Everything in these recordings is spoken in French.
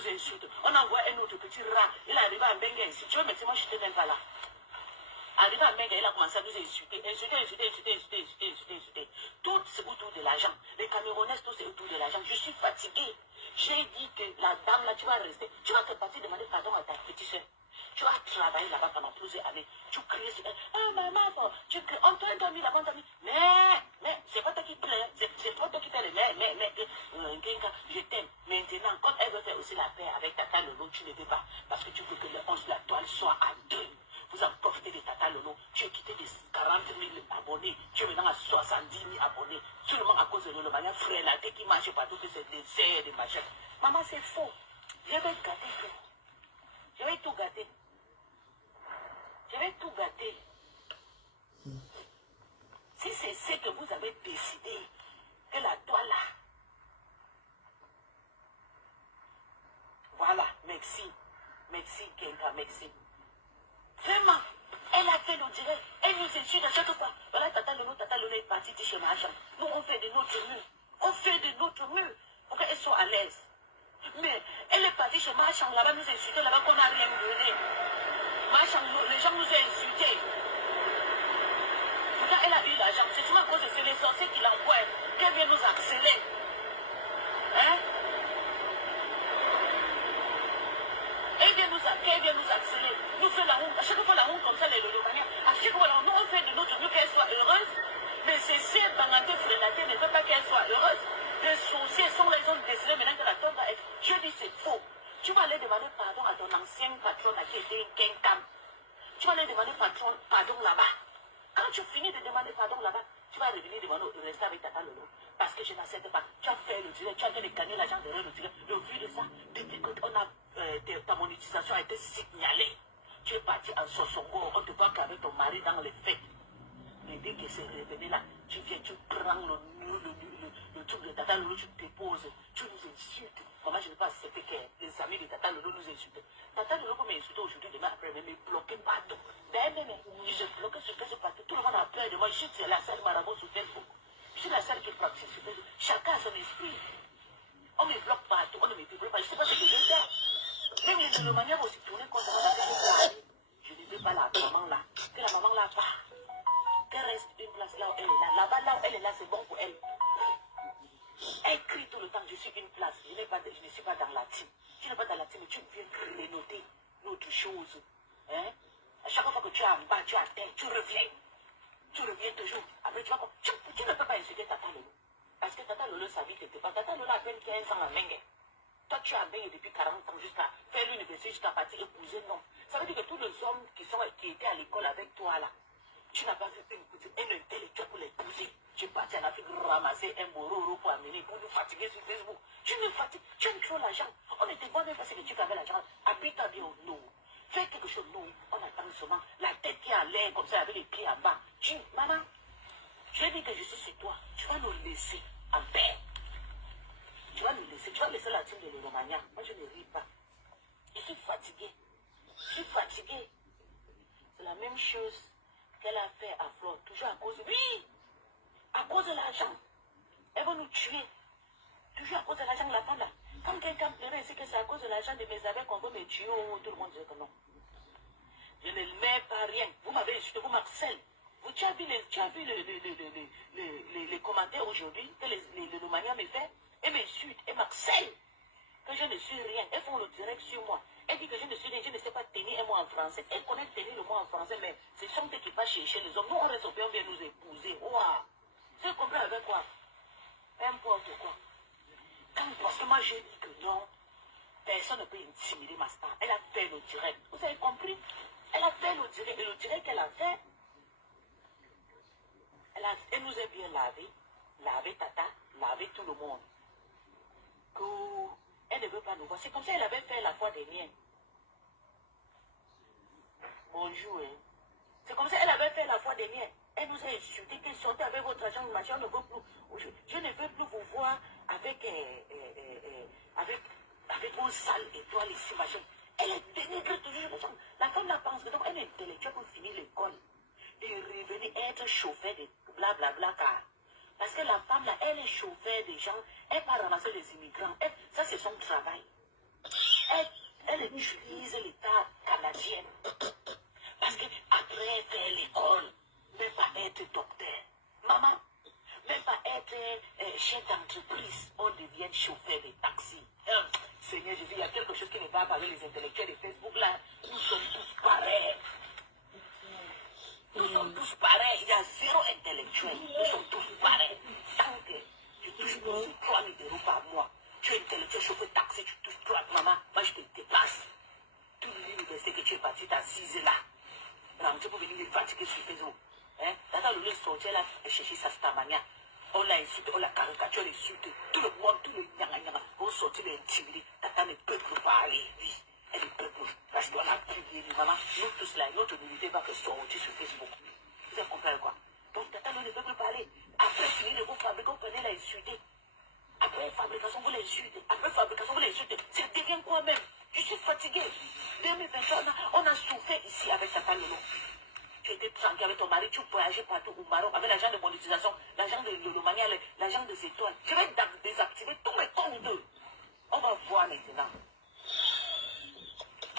nous insulte. On envoie un autre petit rat. Il arrive à Mbengue ici. Tu veux me dire, moi, je n'étais même pas là. Arrivé à Mbengue, il a commencé à nous insulter. Tout c'est autour de l'argent. Les Camerounais, tout c'est autour de l'argent. Je suis fatigué. J'ai dit que la dame là, tu vas rester. Tu vas te partir demander pardon à ta petite soeur. Tu vas travailler là-bas pendant plusieurs années. Tu cries sur elle. Ah, maman, tu cries. On t'a mis là-bas, on t'a mis. Mais, c'est pas toi qui pleure. C'est pas toi qui fais le je t'aime. Maintenant, quand elle veut faire aussi la paix avec Tata Lolo, tu ne veux pas. Parce que tu veux que le 11 de la toile soit à 2. Vous en profitez de Tata Lolo. Tu es quitté de 40 000 abonnés. Tu es maintenant à 70 000 abonnés. Seulement à cause de Lolo Mania, frère, là, qui marche partout, que c'est des airs, des machins. Maman, c'est faux. Je vais gâter tout. Je vais tout gâter. Je vais tout gâter. Si c'est ce que vous avez décidé, que la toile là. Voilà, merci. Merci, Kenka, merci. Vraiment, elle a fait le direct. Elle nous insulte à chaque fois. Voilà, Tata Lolo est partie chez Machan. Nous, on fait de notre mieux. On fait de notre mieux pour qu'elle soit à l'aise. Mais elle est partie chez Machan, là-bas, nous insulter, là-bas, qu'on n'a rien donné. Machan, les gens nous ont insultés. Pourtant, elle a eu l'argent. C'est souvent à cause de c'est les sorciers qui l'envoient. Qu'elle vient nous harceler. Hein? Elle vient nous harceler. Nous fait la honte. À chaque fois, la honte comme ça, les Lolomaniens. À chaque fois, nous, on fait de notre mieux qu'elle soit heureuse. Mais ces sœurs bangatées, frélatées, ne veulent pas qu'elle soit heureuse. Les sorciers sont là, ils ont décidé maintenant que la tombe va être. Je dis, c'est faux. Tu vas aller demander pardon à ton ancienne patronne qui était une Kenkam. Tu vas aller demander pardon là-bas. Quand tu finis de demander pardon là-bas, tu vas revenir demander de rester avec Tata Lolo. Parce que je n'accepte pas. Tu as fait le direct, tu as fait gagner l'argent derrière le direct. Le vu de ça, depuis que ta monétisation a été signalée, tu es parti en Sosongo, on te voit qu'avec ton mari dans les fêtes. Mais dès que c'est revenu là, tu viens, tu prends le truc de Tata Lolo, tu te déposes, tu nous insultes. Moi, je ne peux pas accepter que les amis de Tata Lolo nous insultent. Tata Lolo peut m'insulter aujourd'hui, demain après, mais me bloquer partout. Mais, je suis bloqué sur Facebook partout. Tout le monde a peur de moi. Je suis la seule marabout sur Facebook. Je suis la seule qui pratique sur Facebook. Chacun a son esprit. On me bloque partout, on ne me publie pas. Je ne sais pas ce que je vais faire. Même les manières vont se tourner contre moi. Je ne veux pas la maman là. Que la maman là part. Qu'elle reste une place là où elle est là. Là-bas, là où elle est là, c'est bon pour elle. Elle crie tout le temps, je suis une place. Je ne suis pas dans la team. Tu n'es pas dans la team, mais tu viens crier, noter notre chose. Hein? À chaque fois que tu es en bas, tu es à terre, tu reviens. Tu reviens toujours. Après, tu ne peux pas insulter Tata Lolo. Parce que Tata Lolo, sa vie n'était pas. Tata Lolo a à peine 15 ans à Mengue. Toi, tu as Mengue depuis 40 ans jusqu'à faire l'université, jusqu'à partir épouser. Non. Ça veut dire que tous les hommes qui étaient à l'école avec toi là, tu n'as pas vu un intellectuel pour l'épouser. Tu es parti en Afrique ramasser un bororo pour amener, pour nous fatiguer sur Facebook. Tu nous fatigues, tu aimes trop l'argent. On ne te voit même pas ce que tu fais avec l'argent. Habite bien au nous. Fais quelque chose, nous. On attend seulement la tête qui est à l'air comme ça avec les pieds en bas. Maman, je ai dit que je suis chez toi. Tu vas nous laisser en paix. Tu vas nous laisser. Tu vas laisser la team de l'Oromania. Moi, je ne ris pas. Je suis fatigué. Je suis fatigué. C'est la même chose qu'elle a fait à Flore. Toujours à cause de... Oui! À cause de l'argent. Elle va nous tuer. Toujours à cause de l'argent de la femme là. Quand quelqu'un pleurait ici que c'est à cause de l'argent de mes abeilles qu'on veut me tuer, tout le monde dit que non. Je ne mets pas rien. Vous m'avez insulté, vous m'harcelez. Tu as vu les commentaires aujourd'hui que les Lomaniens me font et m'insultent et m'harcèlent. Que je ne suis rien. Elles font le direct sur moi. Elle dit que je ne suis rien, je ne sais pas tenir un mot en français. Elle connaît tenir le mot en français, mais ce sont eux qui passent chercher les hommes. Nous, on reste au pays, on vient nous épouser. Waouh! Vous compris avec quoi? N'importe quoi. Parce que moi, j'ai dit que non, personne ne peut intimider ma star. Elle a fait le direct. Vous avez compris? Elle a fait le direct. Et le direct qu'elle a fait, elle nous a bien lavé Tata, lavé tout le monde. Elle ne veut pas nous voir. C'est comme ça qu'elle avait fait la fois dernière. Bonjour. Hein. C'est comme ça qu'elle avait fait la fois dernière. Elle nous a insulté qu'elle sortait avec votre argent, machin, ne veut plus. Je ne veux plus vous voir avec vos sales étoiles ici, machin. Elle est dénigrée toujours. La femme la pense que donc elle est intellectuelle pour finir l'école. Et revenir être chauffeur de blablabla car. Parce que la femme là, elle est chauffeur des gens, elle va ramasser les immigrants. Ça c'est son travail. taxi. Seigneur Jésus, il y a quelque chose qui ne va pas avec les intellectuels de Facebook là. Nous sommes tous pareils. Nous sommes tous pareils. Il y a zéro intellectuel. Nous sommes tous pareils. Tant que tu touches 3 000 euros par mois, tu es intellectuel, chauffeur taxi, tu touches 3 maman, moi je te dépasse. Tout l'université que tu es parti, tu as 6 là. Tu peux venir me fatiguer sur Facebook. Tata Lolo sortait là, chercher sa stamania. On l'a insulté, on l'a caricaturé, insulté. Tout le monde, tout le nyanga, on sortit l'intimidé. Tata ne peut plus parler, oui. Elle ne peut plus. Parce qu'on a publié, maman, nous tous là, notre unité va que sortir sur Facebook. Vous avez compris quoi? Donc Tata Lolo ne peut plus parler. Après, finir de vous fabriquer, vous prenez l'insulter. Après fabrication, vous l'insultez. Après fabrication, vous l'insultez. C'est devient quoi même? Je suis fatigué. 2023, on a souffert ici avec Tata Lolo. Tu étais tranquille avec ton mari, tu voyageais partout au Maroc avec l'agent de monétisation, l'agent de Lolomania, l'agent des étoiles. Je vais désactiver tous les comptes. On va voir maintenant.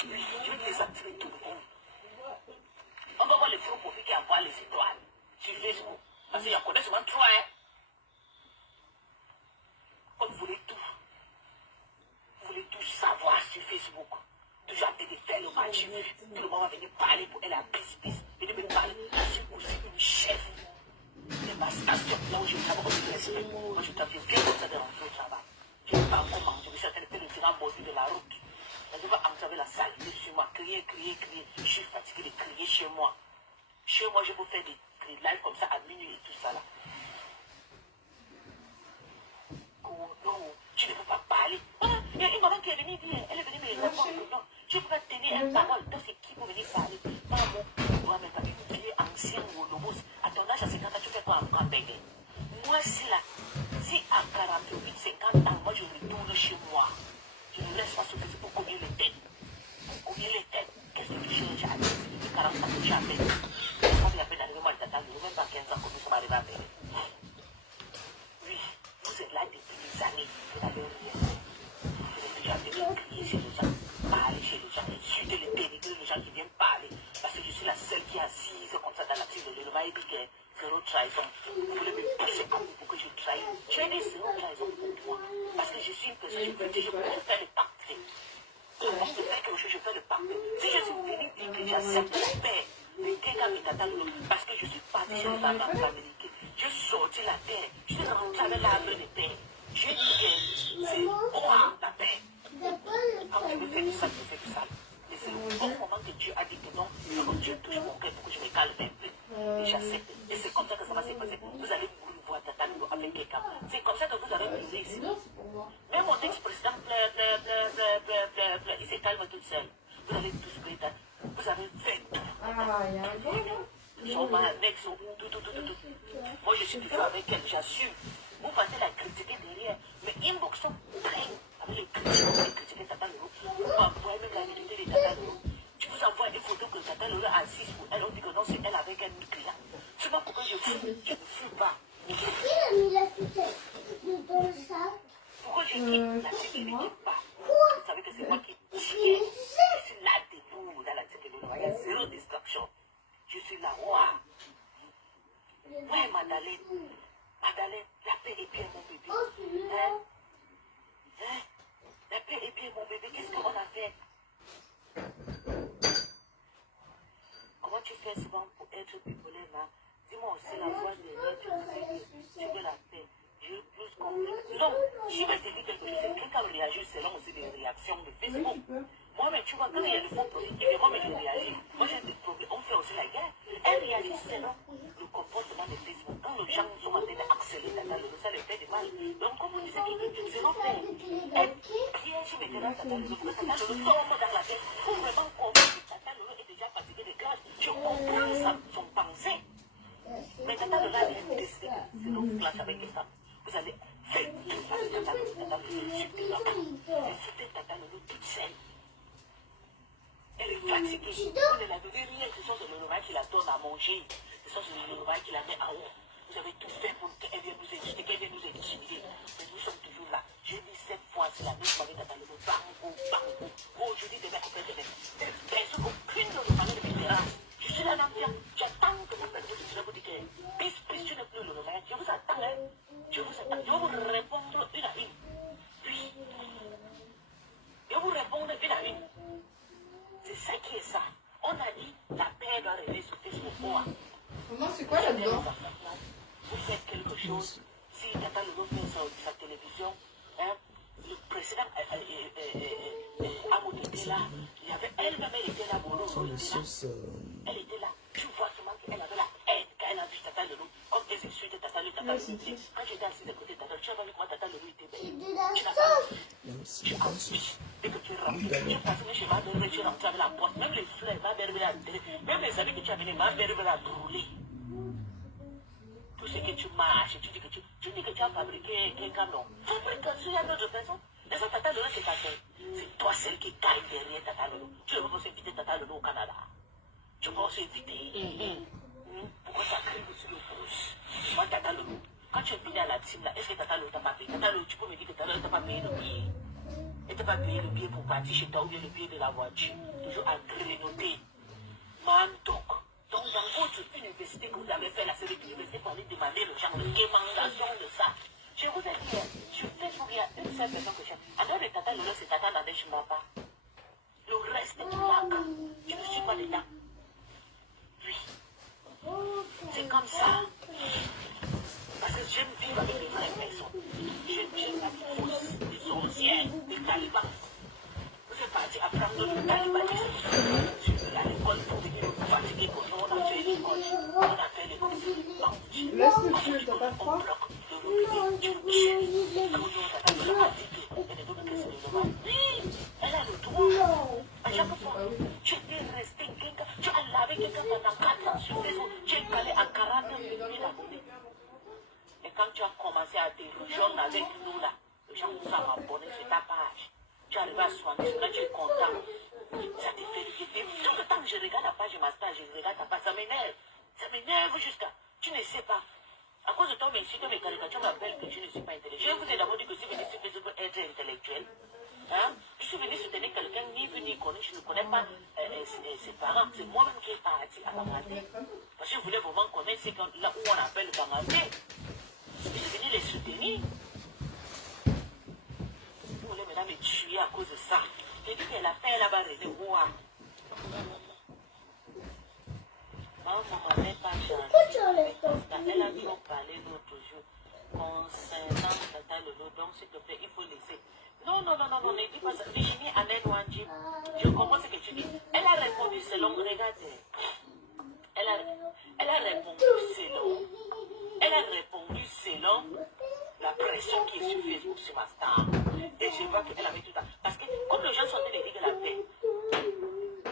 Oui, je vais désactiver tous les comptes. On va voir les faux profils qui envoient les étoiles sur Facebook. Parce qu'il y a connaît seulement 3. On voulait tout. Vous voulez tout savoir sur Facebook. Toujours en train de faire le match. Tout le monde va venir parler pour elle à bis. Venir me parler. Je suis aussi une chef. De ma station. Là où je vais savoir comment respect. Moi, je t'avais bien comme ça de rentrer au travail. Je ne vais pas encore manger. Je suis en train de faire le tirant bordure de la route. Je vais entraver la saleté sur moi. Crier. Je suis fatigué de crier chez moi. Chez moi, je peux faire des lives comme ça à minuit et tout ça là. Non, tu ne peux pas parler. Il y a une maman qui est venue dire, elle est venue me répondre, non, tu peux pas tenir un parole. Donc c'est qui pour venir parler? Maman, tu dois même pas me crier ancien ou lobos. À ton âge, à 50 ans, tu fais quoi en campagne? Moi, si là, si à 48, 50 ans, moi je retourne chez moi, je ne laisse pas ce que c'est pour combien les têtes. Pour combien les têtes, qu'est-ce que tu cherches à dire? 40 ans que tu as fait. Quand il y a peine d'arriver, moi, je t'attends, même pas 15 ans, comme ça va arriver à faire. Oui, vous êtes là depuis des années, vous n'avez rien fait. Vous êtes déjà venu crier chez les gens, parler chez les gens, insulter les dénigrer les gens qui viennent parler. Parce que je suis la seule qui est assise comme ça dans la tire de l'île. Il dit que zéro trahison. Vous voulez me pousser à vous pour que je trahisse. J'ai dit zéro trahison pour moi. Parce que je suis une personne, je peux faire le pacte. Comment je fais quelque chose, je fais le pacte. Si je suis venu dire que j'accepte la paix, le dégât qui t'attend, parce que je suis parti chez les mamans américaines. Je sortis la terre. Je suis rentré avec l'arbre de terre. J'ai dit que c'est moi la paix. Quand je veux faire du sale, je fais du sale. Mais c'est le bon moment que Dieu a dit que non, que Dieu touche mon cœur pour que je me calme un peu. Et j'accepte. Et c'est comme ça que ça va se passer. Vous allez voir Tata Lolo avec quelqu'un. C'est comme ça que vous allez pleuré ici. Même mon ex-président pleure. Il se calme tout seul. Vous allez tous pleurer. Vous avez fait tout. Son mec, son tout. Moi, je suis toujours avec elle, j'assume. Vous pensez la critiquer derrière. Mais inbox sont très avec les critiquer Tata Lolo. Vous m'envoyez même la vérité de Tata Lolo. Tu vous envoies des photos que Tata Lolo est assise pour elle. On dit que non, c'est elle avec un client. Tu vois pourquoi je ne fuis pas. Pourquoi je dis la sécurité pas? Vous savez que c'est moi qui tiens. Je suis là debout dans la sécurité. Il y a zéro distraction. Je suis là, waouh. Ouais, Madeleine, la paix est bien mon bébé. La paix est bien mon bébé. Qu'est-ce qu'on a fait? Comment tu fais souvent pour être bipolaire là? Dis-moi aussi la voix de tu veux la paix. Je veux plus compris. Non, je vais te dire quelque chose. C'est quelqu'un réagit selon aussi des réactions de Facebook. Moi, mais tu vois, quand il y a des faux profils qui viennent, moi, mais je réagis. Moi, j'ai des problèmes. On fait aussi la guerre. Elle réagit selon le comportement de Facebook. Quand les gens sont en train d'accélérer Tata Lolo, ça les fait du mal. Donc, comme on disait, c'est non fait. Elle piège maintenant Tata Lolo. Pour que Tata Lolo tombe dans la tête. Pour vraiment comprendre que Tata Lolo est déjà fatigué de grâce. Je comprends son pensée. Mais Tata Lolo a décidé que c'est donc clash avec les femmes. Vous allez faire tout ça. Tata Lolo, insulter Tata Lolo toute seule. Elle est fatiguée. Vous ne l'avez vu rien. Ce sont les Lolomaï qui la donnent à manger. Ce sont les Lolomaï qui la mettent en haut. Vous avez tout fait pour qu'elle vienne nous insulter, qu'elle vienne nous intimider. Mais nous sommes toujours là. Je dis 7 fois, c'est la même soirée Tata Lolo. Bango. Aujourd'hui, demain, après demain. Personne, aucune de nos parents ne m'intéresse. Je suis là, l'ambiance. J'attends que vous faites tout cela pour dire que bis, tu n'es plus Lolomaï. Je vous attends, hein. Je vais vous répondre une à une. Puis, Amour était là. Il y avait elle-même, elle était là. Elle était là. Tu vois seulement qu'elle avait la haine quand elle a vu Tata Lolo. Comme elle insulte Tata Lolo. Quand j'étais assise à côté de Tata Lolo, tu as vu comment Tata Lolo était belle. Tu n'as pas vu. Tu as vu. Dès que tu es rentré, tu es passé chez ma mère, tu es rentré avec la porte. Même les fleurs, ma mère veut la brûler. Même les amis que tu as venus, ma mère veut la brûler. Tout ce que tu marches, tu dis que tu as fabriqué un camion. Fabrication, il y a d'autres personnes. Les autres Tata Lolo, c'est ta sœur. C'est toi celle qui gagne derrière Tata Lolo. Tu ne veux pas inviter Tata Lolo au Canada. Tu penses éviter. Pourquoi tu as crié sur le pouce? Moi, Tata Lolo, quand tu es venu à la team, est-ce que Tata Lolo t'a pas payé? Tata Lolo, tu peux me dire que Tata Lolo t'a pas payé le billet. Elle t'a pas payé le billet pour partir chez toi ou bien le billet de la voiture. Toujours à grignoter. Donc, dans votre université que vous avez fait, la série d'université pour lui demander le genre de démandation de ça. Je vous ai dit, sur Facebook, il y a une seule personne que j'aime. En dehors de Tata Lolo, c'est Tata Nadège Maba. Le reste est blague. Je ne suis pas dedans. Oui. C'est comme ça. Parce que j'aime vivre avec les vraies personnes. J'aime pas les fausses, les sorcières, les talibans. Vous êtes parti apprendre le talibalisme à l'école pour venir nous fatiguer pour nous. On a fait l'école. On a fait l'école. Laisse-le tuer, t'as pas froid? Elle a le droit. À chaque fois, tu es resté quelqu'un, tu as lavé quelqu'un pendant 4 ans sur Facebook, tu es calé à 40 000 abonnés. Et quand tu as commencé à te rejoindre avec nous là, les gens nous ont abonnés sur ta page. Tu arrives à soigner, là tu es content. Ça te fait du bien. Tout le temps que je regarde la page de ma stage, je regarde ta page, ça m'énerve jusqu'à. Tu ne sais pas. À cause de toi, mais si tu me caricatures, tu m'appelles que je ne suis pas intelligent. Je vous ai d'abord dit que si vous êtes sur Facebook, être intellectuel. Hein? Je suis venu soutenir quelqu'un ni vu ni connu, je ne connais pas ses parents. C'est moi-même qui est parti à Bangladesh. Parce que je voulais vraiment connaître là où on appelle Bangladesh. Je suis venu les soutenir. Vous voulez maintenant me tuer à cause de ça. J'ai dit qu'elle a fait là-bas, René Roua. Maman n'est pas changée. Elle a trop parlé l'autre jour concernant Tata Lolo. Donc, s'il te plaît, il faut laisser. Non, ne dis pas ça. Virginie Amen Wanji, je comprends ce que tu dis. Elle a répondu selon, regardez. Elle a répondu selon. Elle a répondu selon la pression qui est sur Facebook, sur ma star. Et je vois qu'elle avait tout ça. Parce que, comme les gens sont en train de dire que la paix,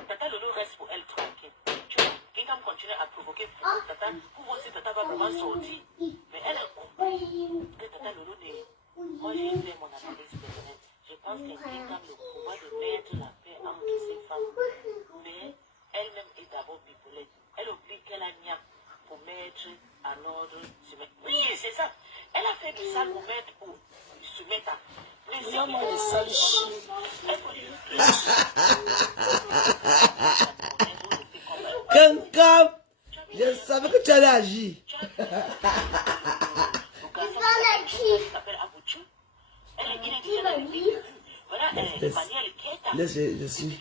Tata Lolo reste pour elle tranquille. Tu vois, quelqu'un continue à provoquer Tata, pour voir si Tata va vraiment sortir. Mais elle a compris que Tata Lolo n'est. Moi, j'ai fait mon analyse personnelle. Je pense qu'elle a le pouvoir de mettre la paix entre ces femmes. Mais elle-même est d'abord bipolaire. Elle oublie qu'elle a niaque pour mettre en ordre. Oui, c'est ça. Elle a fait du sale pour mettre pour se mettre à. Vraiment les sales chiens. Cancam, je savais que tu allais agir. Laisse, je suis.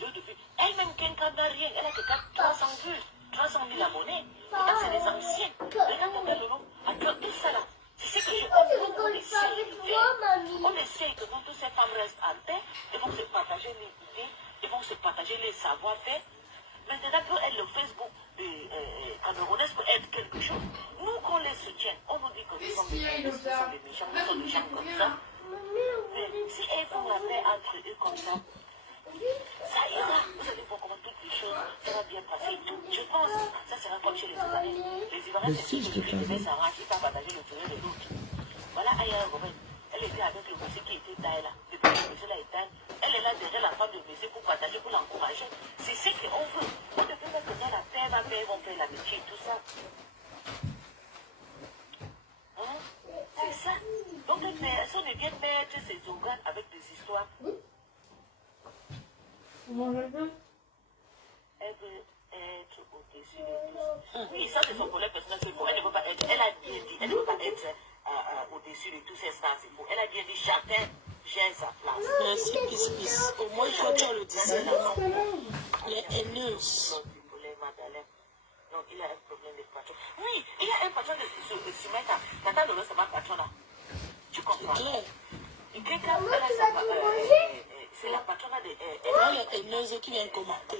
Elle-même, quelqu'un n'a rien. Elle a que 300 vues, 300 000 abonnés. Pourtant, c'est des anciens. Regarde ton bel nom. Attends, tout ça là. C'est ce que on essaie de faire. On essaie que toutes ces femmes restent en paix. Elles vont se partager les idées. Elles vont se partager les savoir-faire. Maintenant, pour être le Facebook camerounais pour être quelque chose, nous, qu'on les soutient, on nous dit que nous sommes des méchants, nous sommes des gens comme ça. Mais si elles font la paix entre eux comme ça, ça ira. Vous allez voir comment toutes les choses, ça va bien passer. Je pense, ça sera comme chez les Ivoiriens. Les Ivoiriens, c'est ceux qui les s'arrangent, ils peuvent partager le terrain de l'autre. Voilà, ailleurs, elle était avec le monsieur qui était taille là. Depuis que le monsieur là est taille, elle est là derrière la femme du monsieur pour partager, pour l'encourager. C'est ce qu'on veut. On ne peut pas tenir la paix, ma paix, on fait l'amitié, tout ça. Hein? C'est ça. Donc, une personne vient mettre ses organes avec des histoires. Elle veut être au-dessus de tous. Oui, ça c'est son problème personnel, c'est faux. Elle ne veut pas être, elle a bien dit, elle ne veut pas être au-dessus de tous ces stars, c'est faux. Elle a bien dit, chacun gère sa place. Merci, Pis. Au moins, toi, tu as le discernement. Les haineuses. Donc, il y a un problème de patron. Oui, il y a un patron de se mettre à. Tata Lolo, c'est ma patron là. Tu comprends? C'est clair. Et quelqu'un, elle a sa patrona de... Voilà la haineuse qui vient commenter.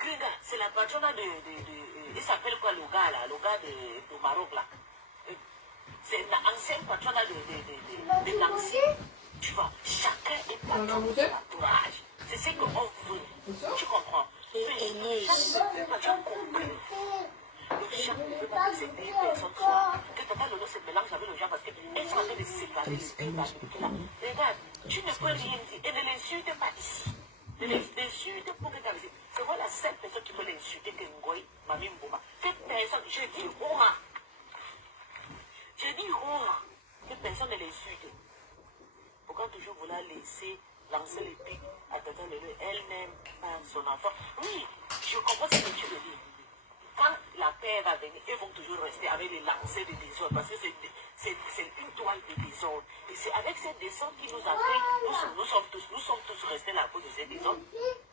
Gringa, c'est la patrona de... Il s'appelle quoi le gars là? Le gars de Maroc là. C'est l'ancienne patrona de Nancy. Tu vois, chacun est patron de son entourage. C'est ce qu'on veut. Tu comprends? Chaque ne peut pas compris. Donc chaque ne peut pas que ces deux personnes soient. Que Tata Lolo se mélange avec les gens parce qu'elles sont en train de se séparer. Regarde, tu ne peux rien dire. Et ne l'insulte pas ici. Ne l'insulte pour que tu aies. C'est moi la seule personne qui peut l'insulter que Ngoï, Mamie Mbouma. Cette personne, je dis Roma. Je dis Roma. Cette personne ne l'insulte. Pourquoi toujours vouloir laisser lancer les pics à Tata Lolo elle-même par son enfant? Oui, je comprends ce que tu veux dire. Quand la paix va venir, ils vont toujours rester avec les lancers de désordre parce que c'est une toile de désordre. Et c'est avec cette désordre qui nous a fait, nous sommes tous restés là à cause de ces désordres.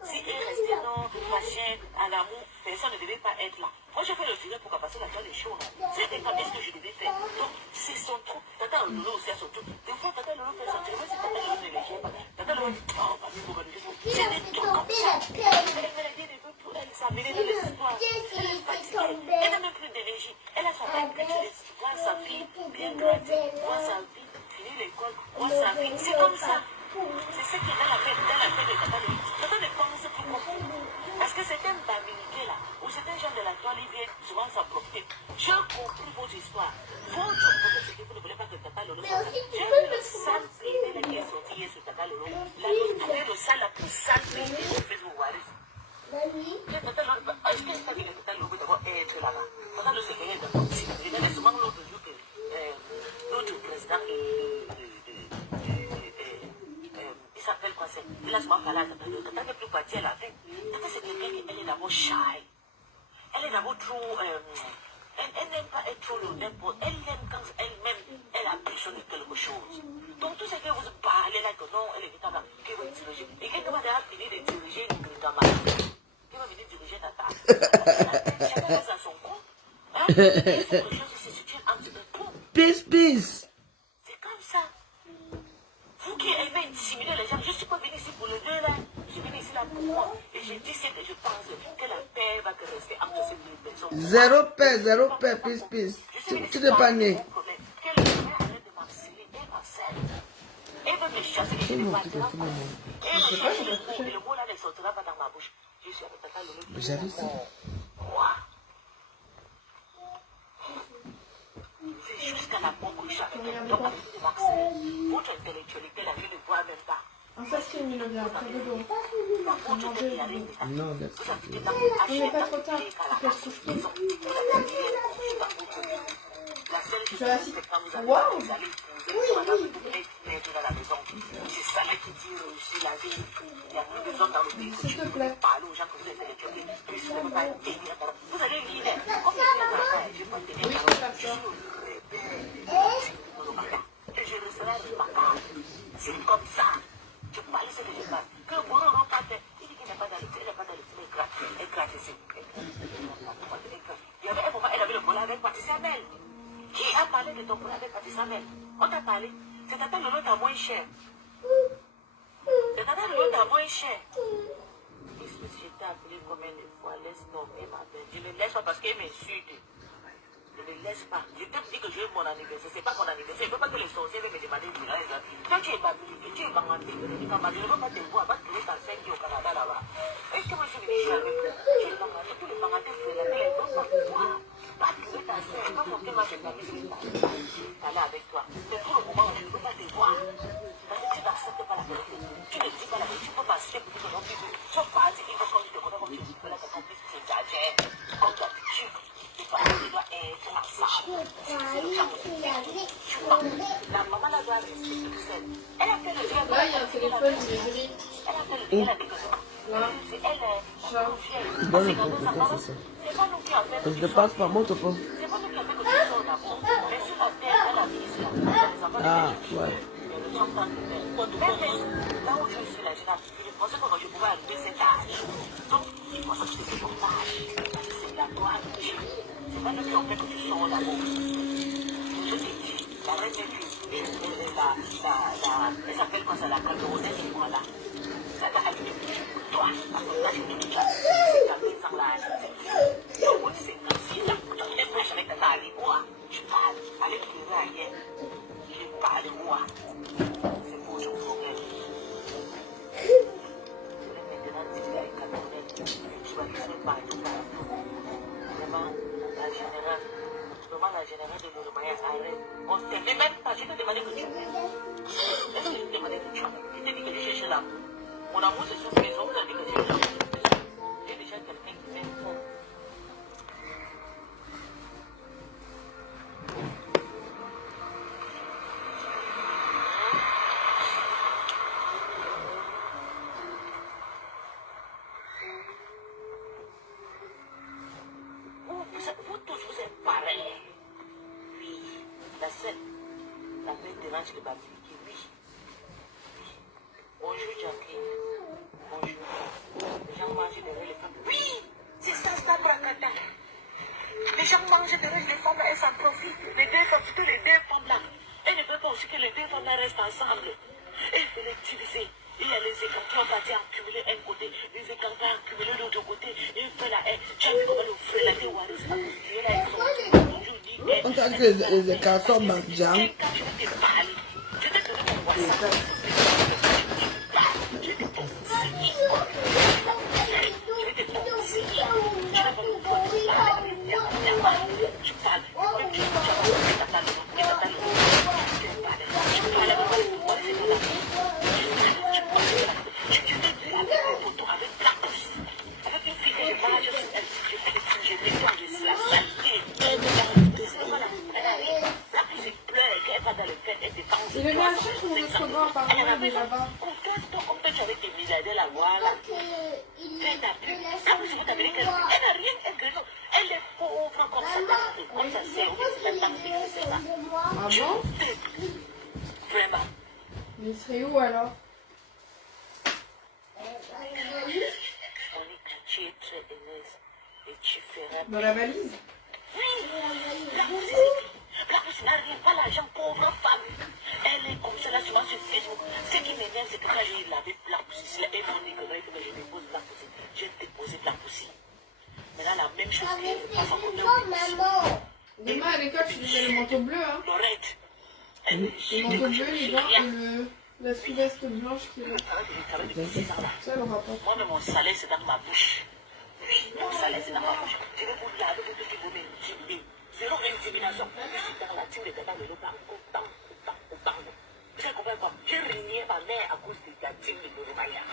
Si ils restaient non, machin, à l'amour, personne ne devait pas être là. Moi, je fais le sujet pour parce que la toile est chaude. C'était pas ce que je devais faire. Donc, c'est son trou. Tata Lolo aussi a son trou. Des fois, Tata Lolo fait son trou. Même si Tata Lolo ne le gère pas. Tata Lolo dit, oh, pas mieux, c'est des trucs comme ça. Elle me l'a dit de tout, elle s'amenait de l'espoir. Elle n'a même plus d'énergie. Elle a son père qui utilise. Moi, sa fille, bien gradée. Moi, sa fille, finir l'école. Moi, sa fille. C'est comme ça. C'est ce qui est dans la tête de Tata Lolo. Tata ne pense plus beaucoup. Parce que c'est un bamilité là, ou c'est un genre de la toile, il vient souvent s'en profiter. J'ai compris vos histoires. Votre projet, c'est que vous ne voulez pas que Tata Lolo soit là. J'ai vu le sale privé là qui est sorti hier sur Tata Lolo. Là, vous trouvez le sale la plus sale privé sur Facebook Waris. Est-ce que c'est pas dit que Tata Lolo peut d'abord être là-bas? Tata Lolo c'est quelqu'un de toxique. Il y a souvent l'autre jour que l'autre président il s'appelle quoi c'est? Il a souvent parlé à Tata Lolo. Tata n'est plus partie à la fin. Tata c'est quelqu'un qui elle est d'abord shy. Elle est d'abord trop... elle n'aime pas être trop le n'importe. Elle aime quand elle-même, elle a besoin de quelque chose. Donc tout ce que vous parlez là, que non, elle est là, qui va diriger. Et quelqu'un va déjà finir de diriger Gritama. Qui va venir diriger Tata. Chacun va à son compte. Hein? Il faut que les choses se situent entre les trous. Peace. C'est comme ça. Vous qui aimez intimider les gens, je ne suis pas venu ici pour le deux là. Je suis venu ici là pour moi. Et je dis ce que je pense que la paix va rester entre ces deux personnes. Zéro paix, peace. Tu n'es pas né. Que le frère arrête de m'harceler et m'harcèle. Et veut me chasser et je ne partirai pas. Et me chercher le mot là ne sortira pas dans ma bouche. Je suis avec Tata Lolo. J'avais ça. Quoi? C'est jusqu'à la mort que je suis avec elle. Donc avec de m'harceler. Votre intellectualité là, je ne vois même pas. Ça c'est une après de l'eau. Non, Il n'est pas trop tard. Il peut se coucher. Je vais assis. Waouh! C'est ça qui dit réussir la vie. Il y a plus de gens dans le pays que tu peux parler aux gens que vous êtes intellectuels. Vous allez vivre. Comme je vais pas tenir et je resterai remarquable. C'est comme ça. Je parle ce que je parle. Que bon, on n'a pas fait. Il dit qu'il n'est pas dans le film, il n'est pas dans le film, il gratte ici. Il y avait un moment, elle avait le collant avec Patricia Mel. Qui a parlé de ton collant avec Patricia Mel? On t'a parlé. C'est Tata Lolo t'a moins cher. C'est Tata Lolo t'a moins cher. Je t'ai appelé combien de fois? Laisse tomber ma belle. Je ne laisse pas parce qu'elle m'insulte. Je ne laisse pas. Je te dis que je veux mon anniversaire. C'est pas mon anniversaire. Je ne veux pas que les sorciers viennent me demander une reste. Toi, tu es babylonique, tu es banganté. Je ne veux pas te voir. Va trouver ta scène qui est au Canada là-bas. Est-ce que moi je vais dire avec toi? Tu es banganté. Tous les bangantés frères, les gens pas te voir. Va trouver ta scène. Pas forcément je vais aller avec toi. C'est tout le moment où je ne veux pas te voir. Parce que tu n'acceptes pas la vérité. Tu ne dis pas la vérité. Tu ne peux pas accepter pour que ton fils. Tu vas pas dire qu'il va comme tu te connais comme tu dis que là, ton fils s'exagère. Comme d'habitude. La maman là doit rester toute seule. Elle a fait le diable. Là, il y a un téléphone, il est joli. Elle a fait le diable avec Là. c'est elle. C'est pas nous qui avons fait. Je ne passe pas, monte pas. C'est pas nous qui avons fait que tu sors d'abord. Mais sur la terre, elle a mis ici. Ah, ouais. Là où je suis là, je pensais que je pouvais arriver cet âge. Donc, je pensais que c'était ton âge. C'est la gloire de Dieu. C'est pas nous qui avons fait que tu sors d'abord. Je te dis, la reine de Dieu. Elle s'appelle quoi ça, la calderonnette, c'est quoi là? Ça va aller toi, parce que là, je te dis, c'est comme des gens là, c'est comme si là, tu prêches avec ta taille, quoi. Tu parles avec les raillets, tu parles, moi. C'est pour son problème. Maintenant, si tu as une calderonnette, tu vas laisser partout, partout. Vraiment, la générale. Devant la générale de Nourmaya, ça arrête. On ne t'aimait même pas. Je t'ai demandé que tu m'aimes. Est-ce que je t'ai demandé que tu m'aimes? Je t'ai dit que je cherchais l'amour. Mon amour, c'est sur maison. Vous avez dit que j'ai l'amour. J'ai déjà quelqu'un qui m'aime fort. Vous tous, vous êtes pareils. Oui, la scène, la bête dérange le babyliki, oui. Bonjour, Jacqueline. Bonjour. Les gens mangent derrière les femmes. Oui, c'est ça, Bracata. Les gens mangent derrière les femmes, elles s'en profitent. Les deux femmes, surtout les deux femmes là. Elles ne veulent pas aussi que les deux femmes là restent ensemble. Elles veulent les diviser. Il y a les écarts qui ont parti accumuler un côté, les écarts qui ont accumulé l'autre côté. Ils font la haine. Tu as vu comment le frère là, t'es Waris, là, ils sont toujours dit. On t'a dit que les écarts sont mangeants. Je vais te parler. Je vais te donner mon WhatsApp. Je vais te conseiller. Je vais te conseiller. Tu vas pas me voir te parler. Tu parles. Même tu vas pas parler. Tu vas parler. Tu parles. C'est pas là. Avec Blackost. Avec une fille que je mange, je détends, je suis la saleté. Blackost, il pleure, qu'elle va dans le fait, elle dépense. Il est bien cher sur notre seconde, par contre, il est là-bas. Compte-toi comme toi, tu avec tes milliardaires là, voilà. Fais ta pub. Quand vous t'avez dit qu'elle n'a rien, elle est pauvre comme ça. Comme ça, c'est la tante de c'est ça. Ah bon? Vraiment. Mais il serait où alors? Tu es très heureuse et tu feras. Dans la valise? Oui, la pousse n'a rien, pas l'argent, pauvre femme. Elle est comme ça là souvent sur Facebook. Ce qui m'énerve, c'est que quand j'ai lavé la pousse ici, elle m'a dit que je dépose la pousse. J'ai déposé la pousse. Maintenant, la même chose qui passe en côté. Demain à l'école, tu disais le manteau bleu, hein? Lorette. Le manteau bleu, les gants et la sous-veste blanche qui est là. Ça, elle aura pas. Moi, mon salaire, c'est dans ma bouche. Oui, mon salaire, c'est dans ma bouche. Je vais vous laver tout ce qui vous m'intimider. Zéro intimidation. Je suis dans la team de Tata Lolo par autant. Vous avez compris quoi? J'ai régné ma mère à cause de la team de Lolo Maya.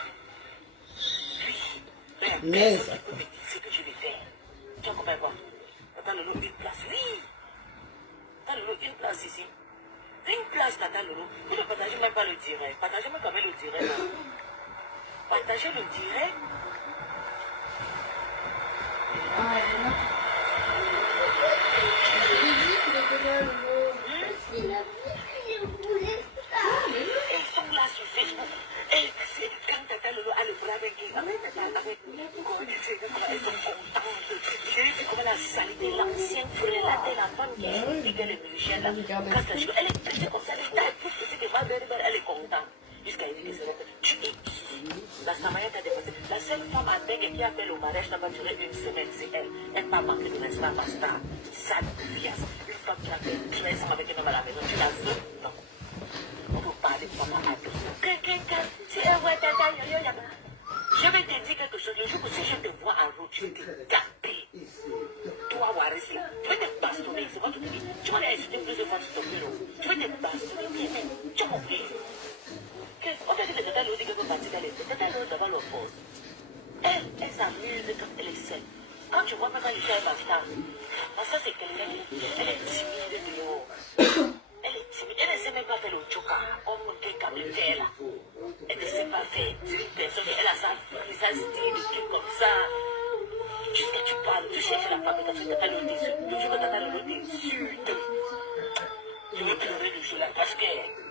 Oui. Mais ça peut me dire ce que je vais faire. Tu as compris quoi? Tata Lolo, une place. Oui. Tata Lolo, une place ici. Une place, Tata Lolo. Vous ne partagez même pas le direct. Partagez-moi quand même le direct. Partagez le direct. Ah, là. Je l'ai dit qu'il était là, le mot. Elles sont là sur Facebook. Et quand Tata Lolo a le bras avec elle, elles sont contentes. J'ai vu comment elle a salité l'ancien frère, la telle enfant qui est le musicien là. Elle est petite comme ça, elle est taille plus petite que ma belle, elle est contente. Jusqu'à une idée, tu es qui? La Samaya t'a dépassé. La seule femme à dingue qui a fait le mariage n'a pas duré une semaine, c'est elle. Elle n'a pas manqué de restaurant pasta. Ça fiasse. Une femme qui a fait 13 ans avec un homme à la maison, tu la veux? Non. On peut parler de maman à tous. Je vais te dire quelque chose. Le jour où si je te vois en route, tu vais te taper. Toi, Waris, tu vas te bastonner. C'est votre vie. Tu vas aller insulter plusieurs fois sur ton bureau. Tu vas te bastonner. Tu as compris? On t'a dit que Tata Lolo dit qu'elle peut partir dans les deux. Tata Lolo d'abord leur pose. Elle s'amuse quand elle est seule. Quand tu vois même quand il fait un bastard, ça c'est quelqu'un qui est timide dehors. Elle est timide. Elle ne sait même pas faire le choka. On monte un câble là. Elle ne sait pas faire. C'est une personne, elle a sa style, des trucs comme ça. Jusqu'à tu parles, tu cherches la femme parce que Tata Lolo t'insulte. Le jour que Tata Lolo t'insulte, je vais pleurer le jour là parce que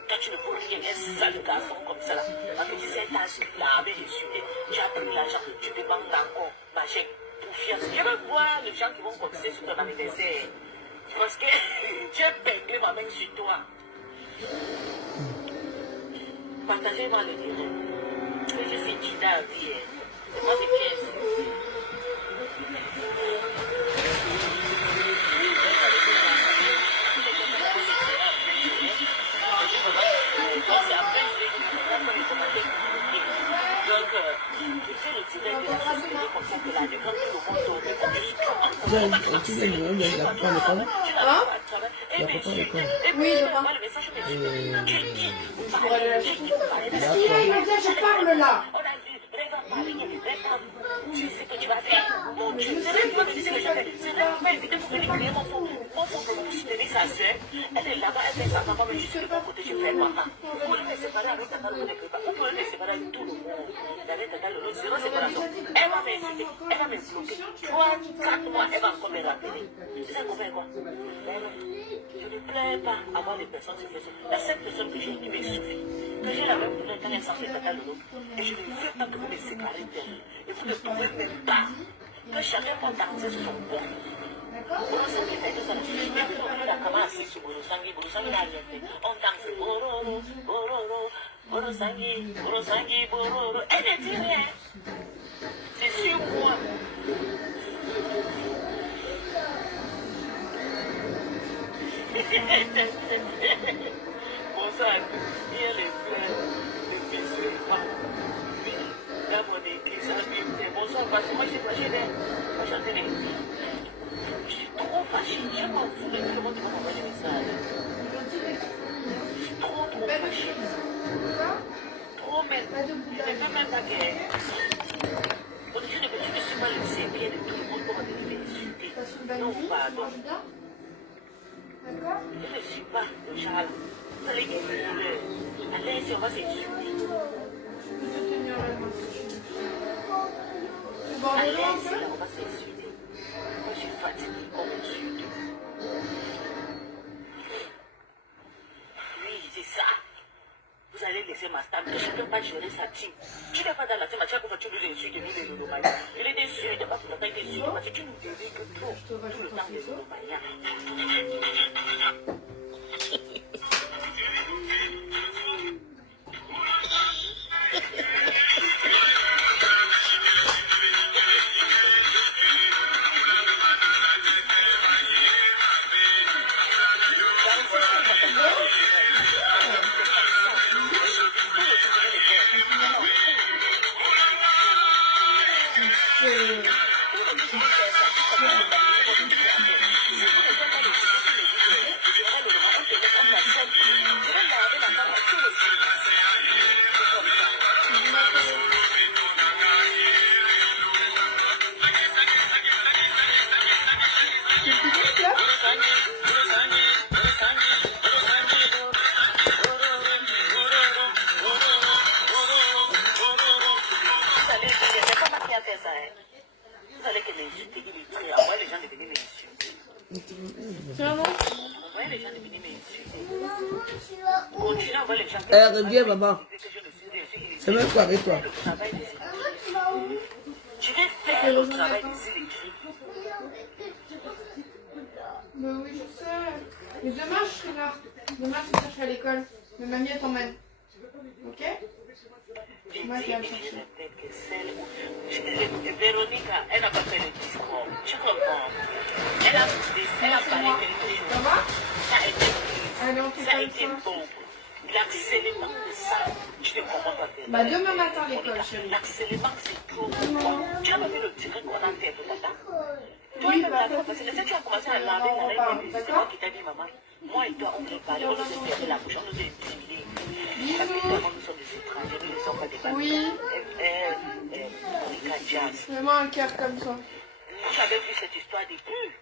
quand tu ne peux rien, un sale garçon comme ça là. On te dit c'est ta lavé les yeux. Tu as pris l'argent, tu demandes encore, machin, pour fiance. Je veux voir les gens qui vont cotiser sur ton anniversaire. Parce que tu as perdu ma main sur toi. Partagez-moi le direct. Que je suis Tida à vie. Et moi, c'est pièces. Tu viens de me la prendre le corps. Hein? La prendre le corps. Oui, papa. Pour aller la chercher. Si, Nadia, je parle là. Tu sais que tu vas faire. Mon Dieu, c'est vrai que tu sais que je fais. C'est vrai que éviter pour récupérer mon fond. Mon fond pour soutenir sa soeur. Elle est là-bas, elle fait sa maman, mais je suis de mon côté, je fais maman. Vous pouvez me séparer avec ta maman, vous pouvez me séparer avec tout le monde. Avec ta maman, le zéro séparation. Elle va m'insulter, elle va m'insulter. 3-4 mois, elle va encore me rappeler. Tu sais comment quoi? Je ne plais pas avoir des personnes sur Facebook. La seule personne que j'ai qui me suffit. Que j'ai la même douleur quand elle est sortie de ta Lolo. Et je ne veux pas que vous me séparez d'elle. Et vous ne pouvez même pas. Que chacun peut danser sur son corps. Borosangi fait que ça. Même pour nous, la caméra assis sur Borosangi, Borosangi n'a rien fait. On danse Bororo, Bororo, Borosangi, Borosangi, Bororo. Elle ne dit rien. C'est sur moi. Bonsoir, il y a les frères, les messieurs, oui, là, mon église, bonsoir, parce que moi, je sais pas, je chanter les. Je suis trop fâchée, je m'en fous de tout le monde qui va m'envoyer des messages. Je suis trop fâchée. Trop bête. Je ne peux même pas guérir. Je ne suis pas le sépier de tout le monde pour m'insulter. Non, pardon. D'accord? Je ne suis pas le Charles. Vous allez guérir. Allez, si on va s'insulter. Je peux te tenir la main si tu veux. Tu vas en Allez, aller un si peu? on va s'insulter. Moi, je suis fatiguée qu'on m'insulte. Oui, c'est ça. Vous allez laisser ma stable. Je ne peux pas gérer sa team. Tu n'es pas dans la team. Tu as tu nous insultes, nous les Lolomania. Il est déçu. Il n'est pas pour le temps, il est déçu. Parce que tu nous dérives trop. Tout le temps, les Lolomania. Vous allez que les insulter, envoyez les gens de venir m'insulter. Tiens, non? Envoyez les gens de venir m'insulter. Continuez à envoyer les gens. Eh, reviens, maman. C'est même quoi avec toi? Je vais faire le travail des électriques. Bah oui, je sais. Mais demain, je serai là. Demain, je cherche à l'école. Mais mamie, elle t'emmène. Ok? Moi, je viens me chercher. Véronica, elle n'a pas fait le discours. Tu comprends? Elle a parlé quelque chose. Ça va? Ça a été Allez, on fait ça a comme été ça. bon. L'accellement de ça, je ne comprends pas. Bah demain matin, l'école, chérie. L'accellement, c'est trop bon. Tu as pas vu le direct qu'on a fait pour papa? Oui, bah, Parce que tu as commencé à laver c'est moi qui t'ai dit, maman. Moi et toi, on peut parler, on nous a fermé la bouche, on nous a intimidés. Évidemment, nous sommes des étrangers, nous ne sommes pas des Malgaches. Oui. Monica Jazz. Fais-moi un cœur comme ça. J'avais vu cette histoire des purs.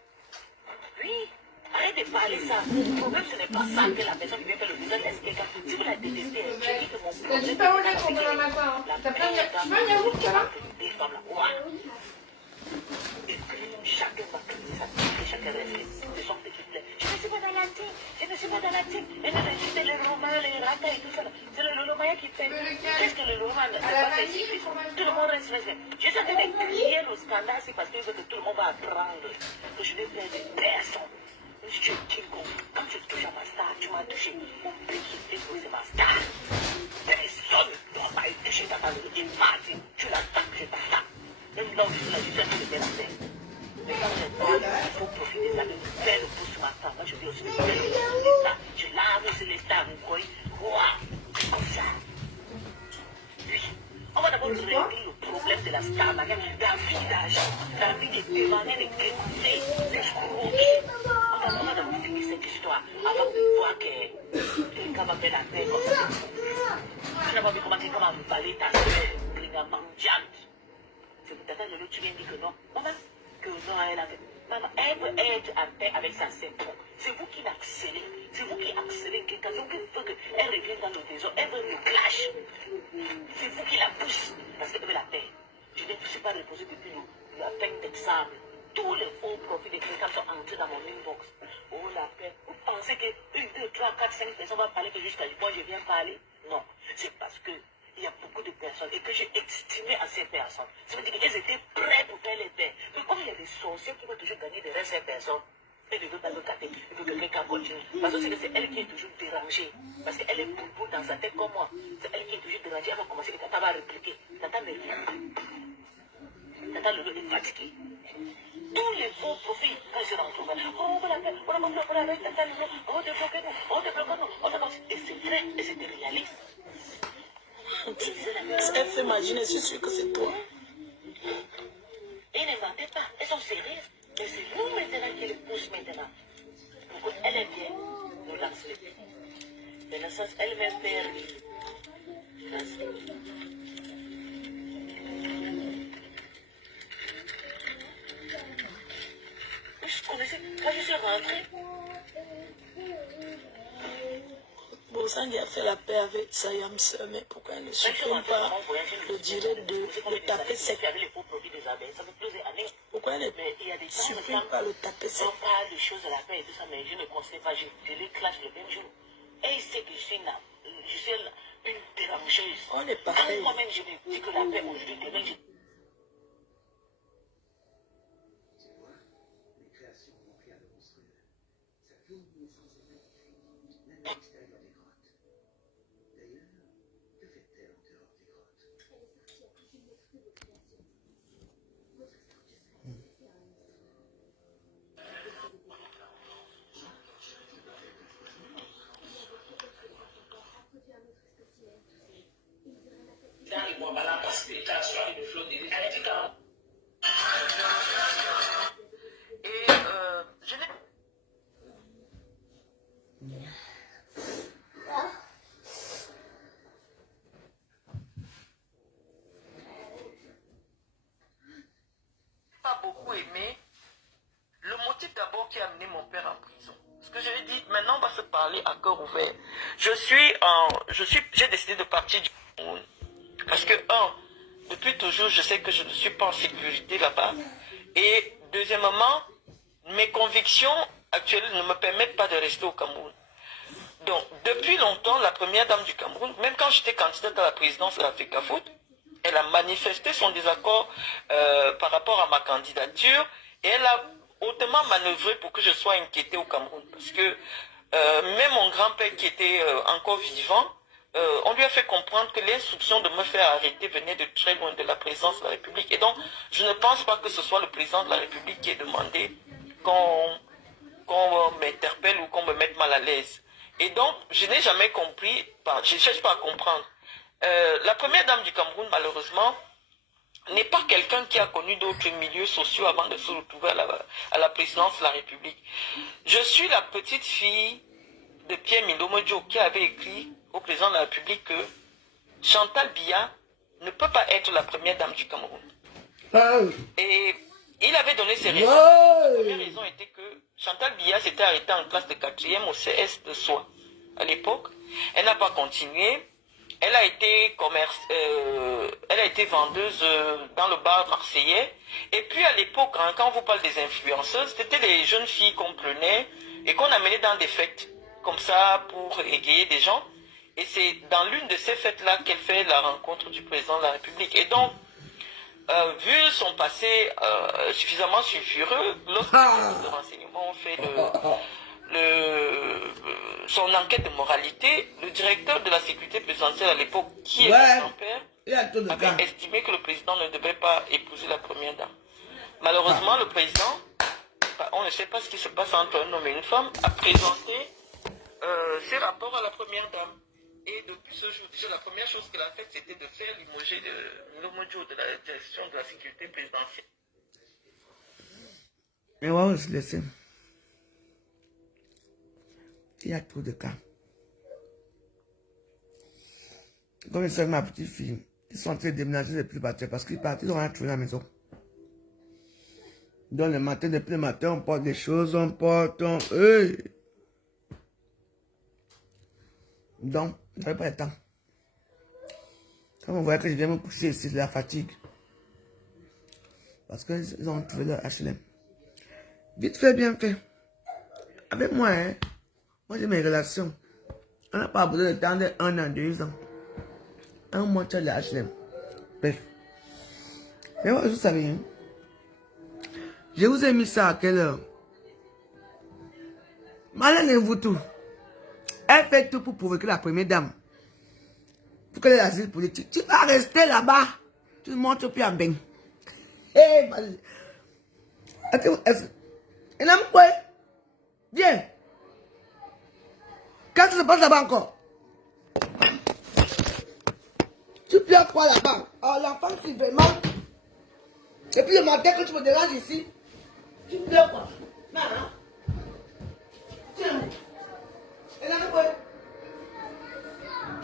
Oui. Arrête de parler ça. Le problème, ce n'est pas ça que la personne qui vient faire le business laisse quelqu'un. Si vous la détestez, je dis que mon T'as dit pas au lait pour demain matin. Hein. T'as plein de... Tu veux un yaourt, là? Des femmes là. Ouais. Chacun va crier sa petite, chacun reste de son petit plaît. Je ne suis pas dans la team, je ne suis pas dans la team. Et nous insultons les Romains, les Rata et tout ça. C'est le Lolomaya qui fait. Qu'est-ce que le Romain ne fait pas faire? Tout le monde reste resté. Je suis en train de crier le scandale, c'est parce que je veux que tout le monde va apprendre que je vais faire de personne. si tu es Kingo, quand tu touches à ma star, tu m'as touché. C'est ma star. Personne ne doit pas être touché dans ta vie. Imagine, tu l'as touché ta star. Même là où je suis là, je suis un peu de belle affaire. Mais quand j'ai pas, il faut profiter de ça, de faire le pouce sur ma star. Moi, je dis aussi de faire le pouce sur les stars. Je lave aussi les stars, vous voyez. Comme ça. Oui. On va d'abord régler le problème de la star, la vie d'argent, la vie de demander, de dégoûter, d'escroquer. On va d'abord finir cette histoire avant de voir que quelqu'un va faire la paix comme ça. Tu n'as pas vu comment quelqu'un m'a valé ta soeur, brigand mendiante. C'est pour tata Lolo, tu viens dire que non. Maman, que non, elle a fait. Maman, elle veut être en paix avec sa sœur. C'est vous qui l'accélérez. C'est vous qui accélérez quelqu'un. C'est vous qui faites qu'elle revienne dans le désordre. Elle veut le clash. C'est vous qui la pousse. Parce qu'elle veut la paix. Je ne suis pas reposé depuis la fin d'examen. Tous les faux profils de quelqu'un sont entrés dans mon inbox. Oh la paix. Vous pensez que 1, 2, 3, 4, 5 personnes vont parler que jusqu'à moi je viens parler? Non. C'est parce que il y a beaucoup de personnes et que j'ai estimé à ces personnes. Ça veut dire qu'elles étaient prêtes pour faire les paix. Mais comme il y a des sorciers qui vont toujours gagner derrière ces personnes, elle ne veut pas le capter. Il veut que quelqu'un continue. Parce que c'est elle qui est toujours dérangée. Parce qu'elle est boubou dans sa tête comme moi. C'est elle qui est toujours dérangée. Elle va commencer, Tata va répliquer. Tata ne vient pas. Tata le est fatigué. Tous les faux profils, quand ils se retrouvent, oh, voilà, on a avec Tata Lolo, oh, débloquez-nous, on avance. Et c'est vrai, et c'était réaliste. Elle fait imaginer, je suis sûre que c'est toi. Et ne mentez pas, elles sont sérieuses. Mais c'est nous maintenant qui les poussent maintenant. Pourquoi elle est bien, nous lancer. De la sens, elle-même fait rire. Je connaissais, quand je suis rentrée. Bon, Sandy a fait la paix avec sa yam sœur, mais pourquoi elle ne supprime pas le direct de le taper sec? Pourquoi elle ne supprime pas le taper sec? On parle de choses de la paix et tout ça, mais je ne conseille pas, je les clash le même jour. Et il sait que je suis une dérangeuse. On est Quand pareil. moi-même je me dis que la paix aujourd'hui, demain, je... je n'ai pas beaucoup aimé le motif d'abord qui a amené mon père en prison. Ce que je lui ai dit, maintenant on va se parler à cœur ouvert. J'ai décidé de partir du Cameroun. Parce que, depuis toujours, je sais que je ne suis pas en sécurité là-bas. Et deuxièmement, mes convictions actuelles ne me permettent pas de rester au Cameroun. Donc, depuis longtemps, la première dame du Cameroun, même quand j'étais candidate à la présidence de la FECAFOOT, elle a manifesté son désaccord par rapport à ma candidature et elle a hautement manœuvré pour que je sois inquiété au Cameroun. Parce que même mon grand-père qui était encore vivant, on lui a fait comprendre que l'instruction de me faire arrêter venait de très loin de la présidence de la République. Et donc, je ne pense pas que ce soit le président de la République qui ait demandé qu'on m'interpelle ou qu'on me mette mal à l'aise. Et donc, je n'ai jamais compris, je ne cherche pas à comprendre. La première dame du Cameroun, malheureusement, n'est pas quelqu'un qui a connu d'autres milieux sociaux avant de se retrouver à la présidence de la République. Je suis la petite fille de Pierre Milome Diop qui avait écrit au président de la République que Chantal Biya ne peut pas être la première dame du Cameroun. Et il avait donné ses raisons. La première raison était que Chantal Biya s'était arrêtée en classe de 4e au CS de Soie. À l'époque, elle n'a pas continué. Elle a été vendeuse dans le bar marseillais. Et puis à l'époque, quand on vous parle des influenceuses, c'était des jeunes filles qu'on prenait et qu'on amenait dans des fêtes, comme ça, pour égayer des gens. Et c'est dans l'une de ces fêtes-là qu'elle fait la rencontre du président de la République. Et donc, vu son passé suffisamment sulfureux, lorsque les services de renseignement ont fait son enquête de moralité, le directeur de la sécurité présidentielle à l'époque, qui est Ouais. son père, Il y a tout de cas. avait estimé que le président ne devait pas épouser la première dame. Malheureusement, le président, on ne sait pas ce qui se passe entre un homme et une femme, a présenté ses rapports à la première dame. Et depuis ce jour, déjà, la première chose qu'elle a faite, c'était de faire limoger Nolomojo de la direction de la sécurité présidentielle. Mais on va se laisser. Il y a trop de cas. Comme je sais ma petite fille, ils sont en train de déménager depuis le parce qu'ils partent, ils ont rien trouvé à la maison. Donc le matin, depuis le matin, on porte des choses, on porte, Hey! Donc, on n'avait pas le temps. Quand on voyait que je viens me pousser ici, c'est la fatigue. Parce qu'ils ont trouvé leur HLM. Vite fait, bien fait. Avec moi, hein. Moi, j'ai mes relations. On n'a pas besoin d'attendre 1 an, 2 ans. Un mois, tu as le HLM. Bref. Mais moi, vous savez, hein, je vous ai mis ça à quelle heure? Malin vous tout. Elle fait tout pour provoquer la première dame. Pour qu'elle ait l'asile politique. Tu vas rester là-bas. Tu montes au pied à bain. Hé, et là, quoi? Viens. Qu'est-ce qui se passe là-bas encore? Tu pleures quoi là-bas? Oh, l'enfant, c'est vraiment. Et puis le matin, quand tu me déranges ici, tu pleures quoi? Non, non. Tiens. Et là, quoi?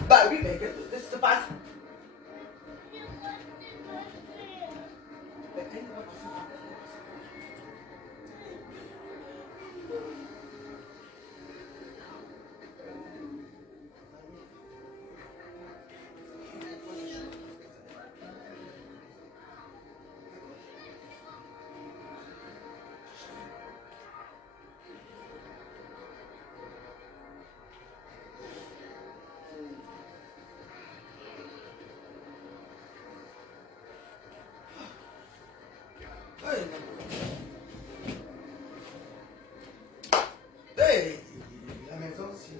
Bah oui, mais qu'est-ce qui se passe? Hey, la maison aussi.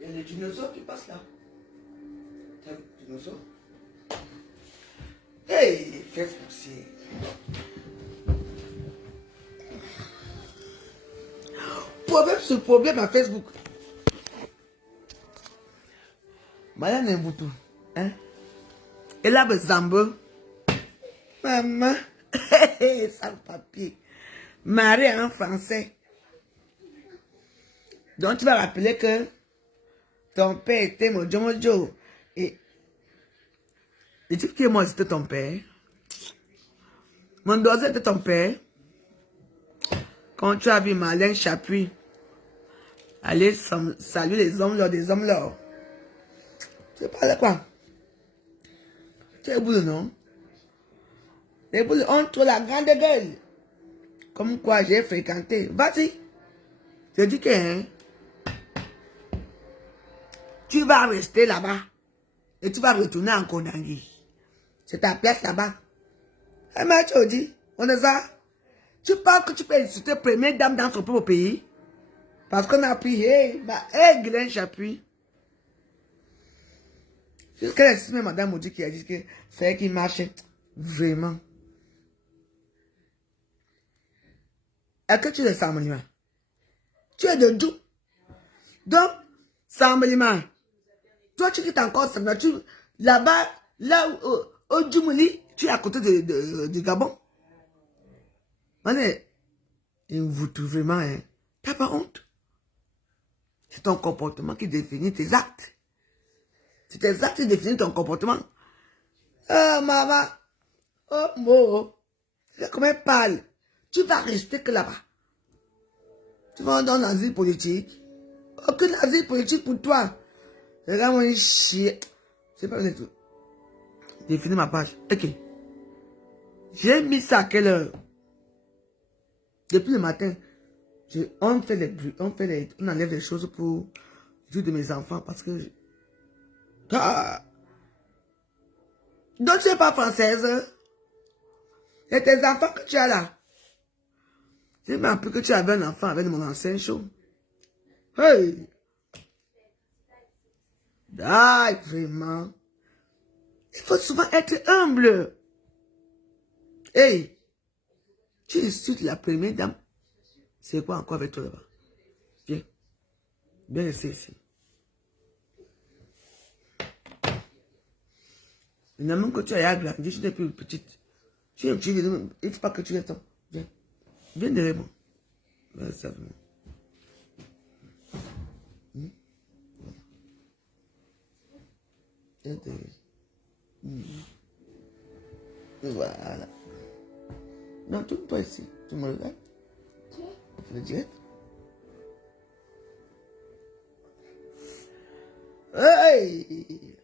Il y a les dinosaures qui passent là. T'as vu les dinosaures? Hey, Facebook, c'est. Problème sur problème à Facebook. Madame Nembutu, hein? Et là, Zambo. Maman, sans papier. Marie en français. Donc tu vas rappeler que ton père était Mojo Mojo. Et le type qui est mort, c'était ton père. Mon doigt était ton père. Quand tu as vu Marlène Chapuis aller saluer les hommes lors des hommes lors. Tu parles de quoi? Tu es boule, non? Les boules entre la grande gueule. Comme quoi j'ai fréquenté. Vas-y. Je dis que hein, tu vas rester là-bas. Et tu vas retourner en Konangi. C'est ta place là-bas. Eh mais tu dis, on est ça. Tu penses que tu peux insulter première dame dans son propre pays? Parce qu'on a pris, Glenn Chapuis. Jusqu'à la semaine, madame Maudit qui a dit que c'est elle qui marchait. Vraiment. Est-ce que tu es Sambalima? Tu es de Djou. Donc, Sambalima. Toi, tu quittes encore Sambalima. Là-bas, là au Djoumouli, tu es à côté du Gabon. Et vous trouvez vraiment, hein? T'as pas honte? C'est ton comportement qui définit tes actes. C'est tes actes qui définissent ton comportement. Oh, maman. Oh, Mo. C'est comme elle parle. Tu vas rester que là-bas. Tu vas dans l'asile politique. Aucun asile politique pour toi. C'est là mon chien. C'est pas tout. J'ai fini ma page. Ok. J'ai mis ça à quelle heure? Depuis le matin. On fait les bruits. On enlève les choses pour le jour de mes enfants parce que... Ah. Donc tu n'es pas française. Et tes enfants que tu as là. J'ai même appris que tu avais un enfant avec mon ancien show. Hey! Ah, vraiment. Il faut souvent être humble. Hey! Tu insultes la première dame. C'est quoi encore avec toi là-bas? Viens. Viens rester ici. Finalement, que tu as agrandi, tu n'es plus petite. Il ne faut pas que tu restes. Viens. Viens derrière moi. Viens, ça va. Viens derrière. Voilà. Non, tourne pas ici. Tu me regardes. On fait le direct. Hey!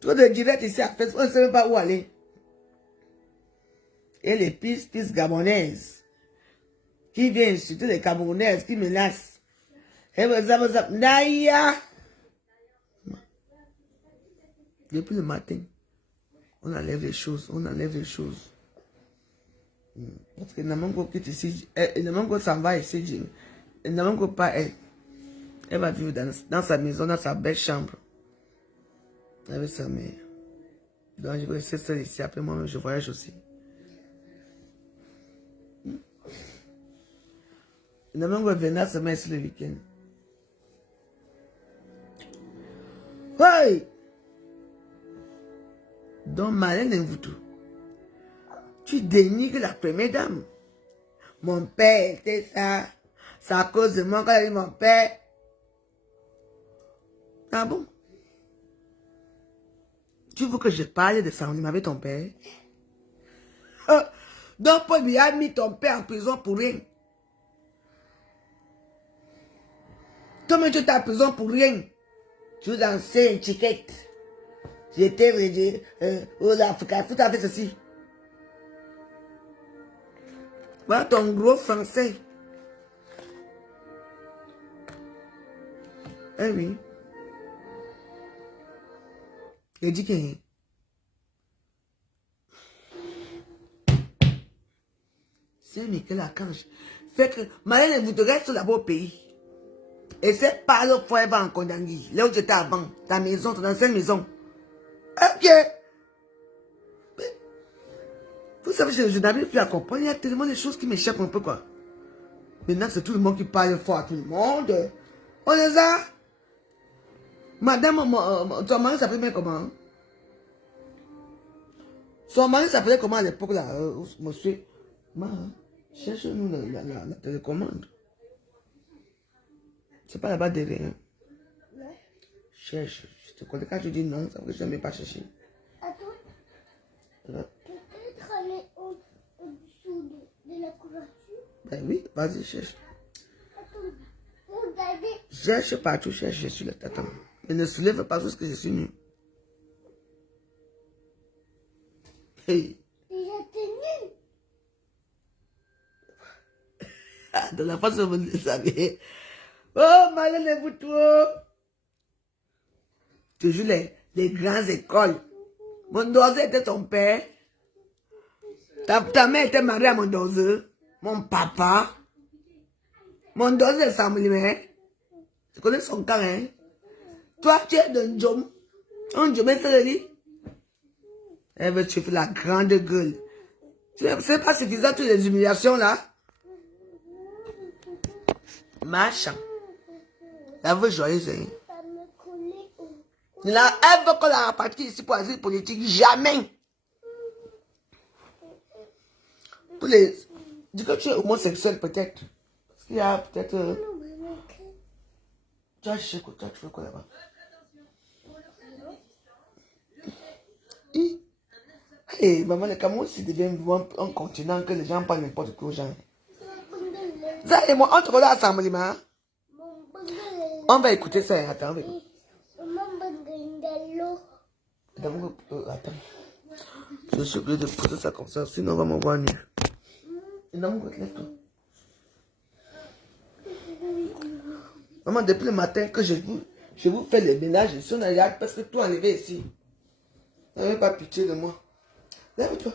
Trop de direct ici à faire, on ne sait même pas où aller. Et les pistes gabonaises qui viennent insulter les Camerounaises qui menacent. Et Naya! Depuis le matin, on enlève les choses, Parce que Namango quitte ici, Namango s'en va ici, Namango pas elle. Elle va vivre dans sa maison, dans sa belle chambre. Avec sa mère. Donc je vais rester seule ici, après moi je voyage aussi. Namango va venir se mettre sur le week-end. Hey! Donc Marlène Mvutu, tu dénigres la première dame. Mon père était ça. C'est à cause de moi quand il a dit mon père. Ah bon? Tu veux que je parle de ça avec ton père? Donc Paul lui a mis ton père en prison pour rien. Toi-même tu es en prison pour rien. Tu es dans une chiquette. J'étais vrai, l'Afrique, tout à fait ceci. Voilà ton gros français. Eh oui. Il dit que... C'est Michel Archange. Fait que Marlène vous reste là-bas au pays. Et c'est pas le fois elle va en Kondangi. Là où j'étais avant. Ta maison, ton ancienne maison. Ok. Mais, vous savez, je n'arrive plus à comprendre. Il y a tellement de choses qui m'échappent un peu, quoi. Maintenant, c'est tout le monde qui parle fort à tout le monde. On les a. Madame, ton mari s'appelait comment? Son mari s'appelait comment à l'époque, là, monsieur? Cherche-nous la télécommande. C'est pas là-bas derrière. Cherche. Je te connais quand je dis non, ça veut dire que je ne vais pas chercher. Peut-être aller au-dessous de la couverture. Ben oui, vas-y, cherche. Attends, regardez. Cherche partout, cherche, je suis là. Attends. Mais ne soulève pas parce que je suis nu. Hey. J'étais nue. De la façon dont vous le savez. Oh, Marlène Mvutu. Toujours les grandes écoles. Mon dossier était ton père. Ta mère était mariée à mon dossier. Mon papa. Mon dossier est Samuel. Tu connais son cas, hein? Toi, tu es d'un Djom. Un Djom, c'est le lit. Elle veut te faire la grande gueule. C'est pas suffisant, toutes les humiliations là. Machin. Elle veut joyeuse, hein? Ça me collait au... Là, elle veut qu'on la rapatrie ici pour l'asile politique. Jamais. Dis que tu es homosexuel peut-être. Parce qu'il y a peut-être... tu as cherché quoi? Tu veux quoi là-bas? Hey, maman, le Cameroun s'il devient un continent que les gens parlent n'importe quoi aux gens. Ça et moi, on te regarde ensemble, hein? On va écouter ça, attends. Attends. Je suis obligé de poser ça comme ça, sinon on va m'envoyer nu. Maman, depuis le matin que je vous fais les ménages, je suis en arrière parce que tout enlevé ici. N'avez pas pitié de moi. Lève-toi.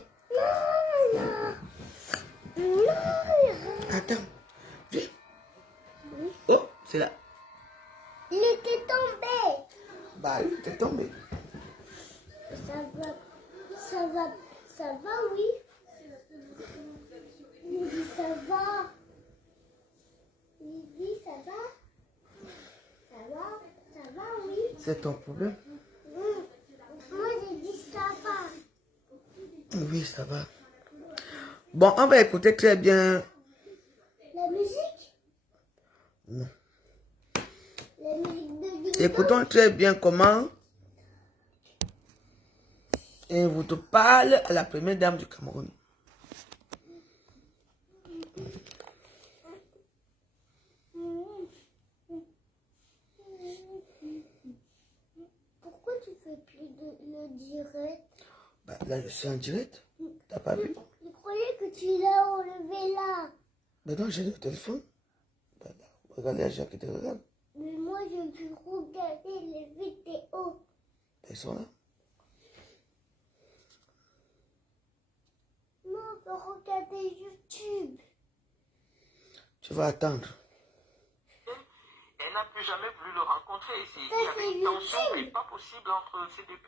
Attends. Viens. Oh, c'est là. Il était tombé. Bah, il était tombé. Ça va, oui. Il dit ça va. Il dit ça va. Ça va, oui. C'est ton problème? Moi, j'ai dit ça va. Oui, ça va. Bon, on va écouter très bien. La musique? Non. La musique de Ding Écoutons très bien comment et vous te parle à la première dame du Cameroun. Pourquoi tu fais plus le direct? Bah, là, je suis en direct. T'as pas vu? Je croyais que tu l'as enlevé là. Maintenant, j'ai le téléphone. Bah, regardez les gens qui te regardent. Mais moi, je veux regarder les vidéos. Ils sont là. Non, je veux regarder YouTube. Tu vas attendre. Elle n'a plus jamais voulu le rencontrer. Il Ça, y avait c'est une tension, YouTube. mais pas possible entre ces deux.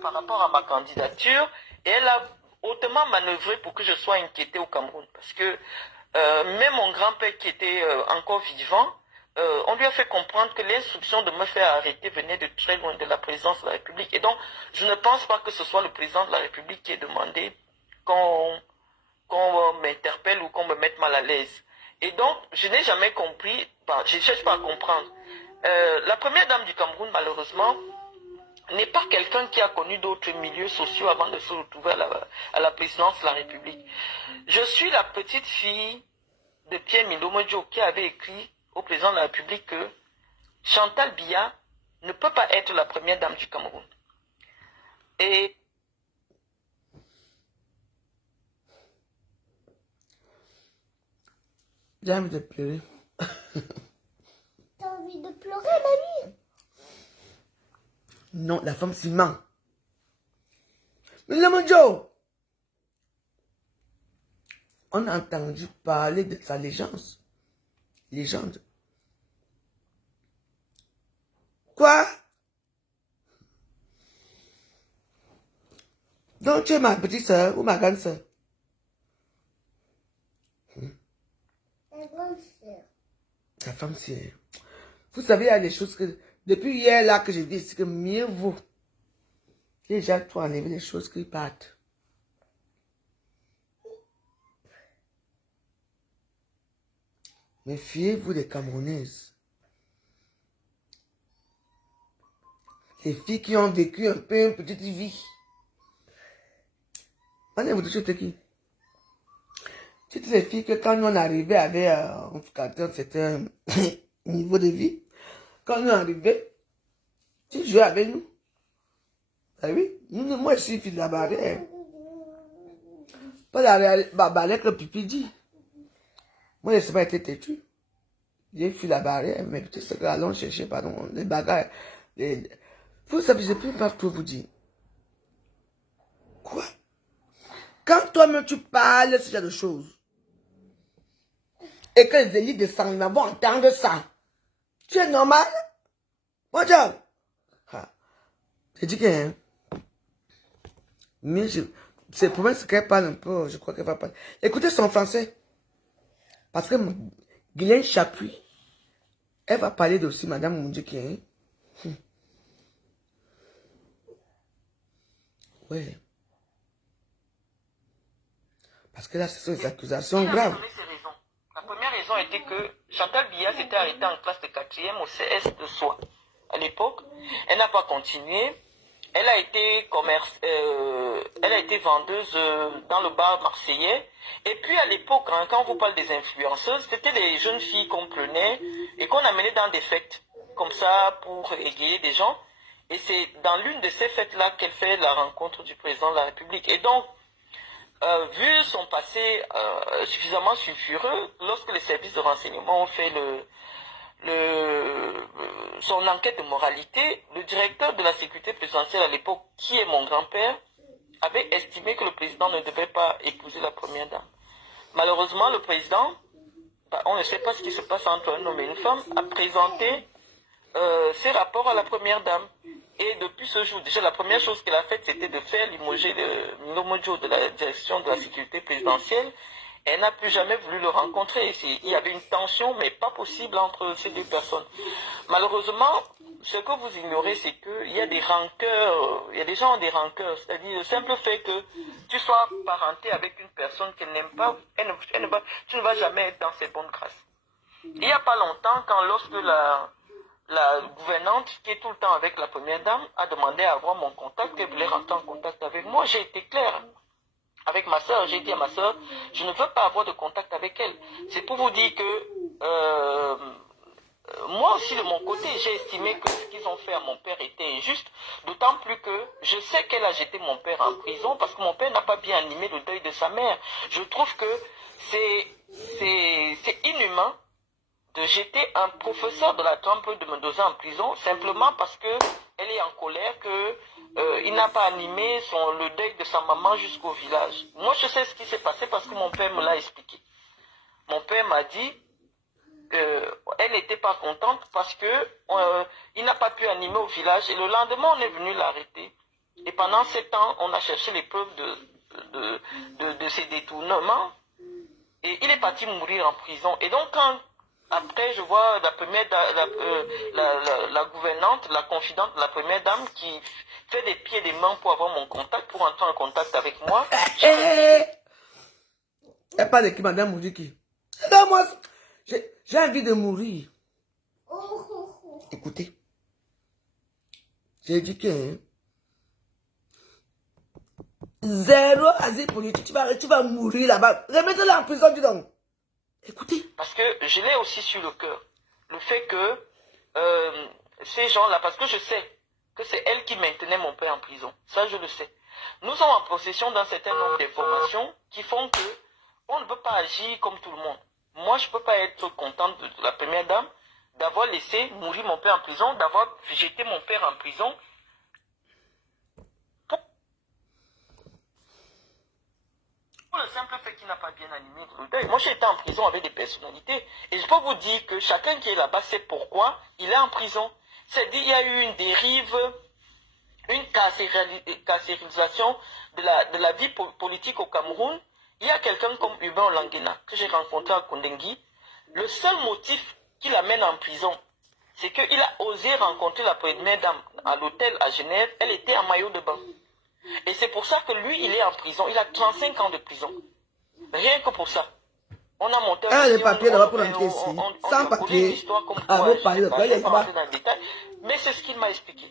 Par rapport à ma candidature, et elle a hautement manœuvré pour que je sois inquiété au Cameroun. Parce que même mon grand-père qui était encore vivant, on lui a fait comprendre que l'instruction de me faire arrêter venait de très loin de la présidence de la République. Et donc, je ne pense pas que ce soit le président de la République qui ait demandé qu'on m'interpelle ou qu'on me mette mal à l'aise. Et donc, je n'ai jamais compris, je ne cherche pas à comprendre. La première dame du Cameroun, malheureusement, n'est pas quelqu'un qui a connu d'autres milieux sociaux avant de se retrouver à la présidence de la République. Je suis la petite fille de Pierre Mindomodjo qui avait écrit au président de la République que Chantal Biya ne peut pas être la première dame du Cameroun. Et J'ai envie de pleurer. T'as envie de pleurer, mamie? Non, la femme s'y ment. Mais là, mon Joe, on a entendu parler de sa légende. Quoi? Donc tu es ma petite soeur ou ma grande soeur? Ta grande sœur. Ta femme, c'est... Vous savez, il y a des choses que... Depuis hier, là, que j'ai dit, c'est que mieux vaut déjà tout enlever les choses qui partent. Méfiez-vous des Camerounaises. Les filles qui ont vécu un peu une petite vie. On est vous touchez qui? Toutes les filles que quand on arrivait avec un certain niveau de vie, quand on arrivait, tu jouais avec nous. Ah oui, moi je suis fille de la barrière. Pas la barrière que Pipi dit. Moi je ne sais pas été têtu. J'ai fui la barrière, mais peut-être ce que allons chercher, pardon, les bagages. Vous savez, je ne peux pas tout vous dire. Quoi? Quand toi-même tu parles de ce genre de choses, et que les élites de sang vont entendre ça, tu es normal? Mon job. J'ai dit que... Hein, mais c'est pour moi ce qu'elle parle un peu, je crois qu'elle va parler. Écoutez son français. Parce que Guylaine Chapuis, elle va parler de aussi Madame Moundjiki. Hein? Ouais. Parce que là, ce sont des accusations Il a graves. donné ses raisons. La première raison était que Chantal Biya s'était arrêtée en classe de 4e au CS de Soie. À l'époque, elle n'a pas continué. Elle a été vendeuse dans le bar marseillais. Et puis à l'époque, hein, quand on vous parle des influenceuses, c'était des jeunes filles qu'on prenait et qu'on amenait dans des fêtes, comme ça, pour égayer des gens. Et c'est dans l'une de ces fêtes-là qu'elle fait la rencontre du président de la République. Et donc, vu son passé suffisamment sulfureux, lorsque les services de renseignement ont fait son enquête de moralité, le directeur de la sécurité présidentielle à l'époque, qui est mon grand-père, avait estimé que le président ne devait pas épouser la première dame. Malheureusement, le président, on ne sait pas ce qui se passe entre un homme et une femme, a présenté ses rapports à la première dame. Et depuis ce jour, déjà la première chose qu'elle a faite, c'était de faire limoger Mino Mojo de la direction de la sécurité présidentielle. Elle n'a plus jamais voulu le rencontrer. Il y avait une tension, mais pas possible entre ces deux personnes. Malheureusement, ce que vous ignorez, c'est qu'il y a des rancœurs, il y a des gens qui ont des rancœurs. C'est-à-dire le simple fait que tu sois parenté avec une personne qu'elle n'aime pas, tu ne vas jamais être dans ses bonnes grâces. Il n'y a pas longtemps, lorsque la gouvernante, qui est tout le temps avec la première dame, a demandé à avoir mon contact, elle voulait rentrer en contact avec moi, j'ai été clair. Avec ma soeur, j'ai dit à ma soeur, je ne veux pas avoir de contact avec elle. C'est pour vous dire que moi aussi de mon côté, j'ai estimé que ce qu'ils ont fait à mon père était injuste, d'autant plus que je sais qu'elle a jeté mon père en prison parce que mon père n'a pas bien animé le deuil de sa mère. Je trouve que c'est inhumain de jeter un professeur de la Trempe de Mendoza en prison simplement parce que elle est en colère, que il n'a pas animé le deuil de sa maman jusqu'au village. Moi, je sais ce qui s'est passé parce que mon père me l'a expliqué. Mon père m'a dit qu'elle n'était pas contente parce que il n'a pas pu animer au village. Et le lendemain, on est venu l'arrêter. Et pendant 7 ans, on a cherché les preuves de ses détournements. Et il est parti mourir en prison. Et donc, après, je vois la gouvernante, la confidente de la première dame qui fait des pieds et des mains pour avoir mon contact, pour entrer en contact avec moi. Elle parle de qui, madame Moudiki? Non, moi, j'ai envie de mourir. Écoutez, j'ai dit que zéro asile politique, tu vas mourir là-bas. Remettez-la en prison, dis donc. Écoutez. Parce que je l'ai aussi sur le cœur. Le fait que ces gens-là, parce que je sais que c'est elle qui maintenait mon père en prison. Ça, je le sais. Nous sommes en possession d'un certain nombre d'informations qui font que on ne peut pas agir comme tout le monde. Moi, je ne peux pas être contente de la première dame d'avoir laissé mourir mon père en prison, d'avoir jeté mon père en prison. Pour le simple fait qu'il n'a pas bien animé le deuil. Moi, j'ai été en prison avec des personnalités. Et je peux vous dire que chacun qui est là-bas sait pourquoi il est en prison. C'est-à-dire qu'il y a eu une dérive, une carcérisation de la vie politique au Cameroun. Il y a quelqu'un comme Hubert Olanguena, que j'ai rencontré à Kondengui. Le seul motif qui l'amène en prison, c'est qu'il a osé rencontrer la première dame à l'hôtel à Genève. Elle était en maillot de bain. Et c'est pour ça que lui, il est en prison. Il a 35 ans de prison. Rien que pour ça. On a monté les papiers là-bas pour entrer ici. Sans papier. Mais c'est ce qu'il m'a expliqué.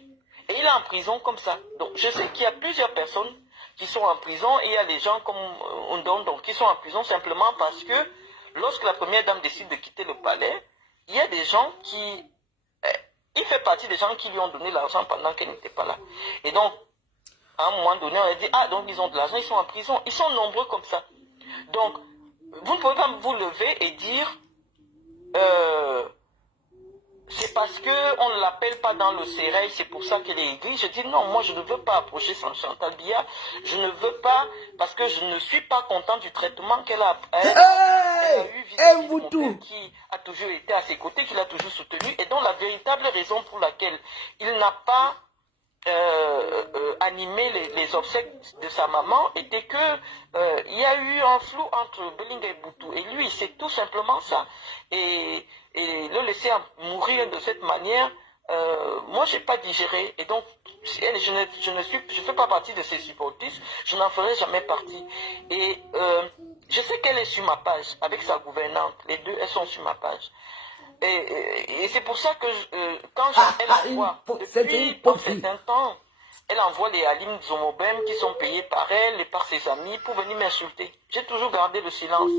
Et il est en prison comme ça. Donc je sais qu'il y a plusieurs personnes qui sont en prison et il y a des gens comme Ondon qui sont en prison simplement parce que lorsque la première dame décide de quitter le palais, il y a des gens qui... il fait partie des gens qui lui ont donné l'argent pendant qu'elle n'était pas là. Et donc, à un moment donné, on a dit, ah, donc ils ont de l'argent, ils sont en prison. Ils sont nombreux comme ça. Donc, vous ne pouvez pas vous lever et dire, c'est parce qu'on ne l'appelle pas dans le sérail, c'est pour ça qu'elle est aigrie. Je dis, non, moi je ne veux pas approcher Chantal Biya. Je ne veux pas, parce que je ne suis pas content du traitement qu'elle a eu vis-à-vis de mon père, qui a toujours été à ses côtés, qui l'a toujours soutenu, et dont la véritable raison pour laquelle il n'a pas animé les obsèques de sa maman était que il y a eu un flou entre Belinga et Boutou, et lui c'est tout simplement ça, et le laisser mourir de cette manière moi, j'ai pas digéré. Et donc, je fais pas partie de ces supportistes. Je n'en ferai jamais partie. Et je sais qu'elle est sur ma page, avec sa gouvernante. Les deux, elles sont sur ma page. Et c'est pour ça que quand elle envoie, depuis un certain temps, elle envoie les Alim Zomobem qui sont payés par elle et par ses amis pour venir m'insulter. J'ai toujours gardé le silence.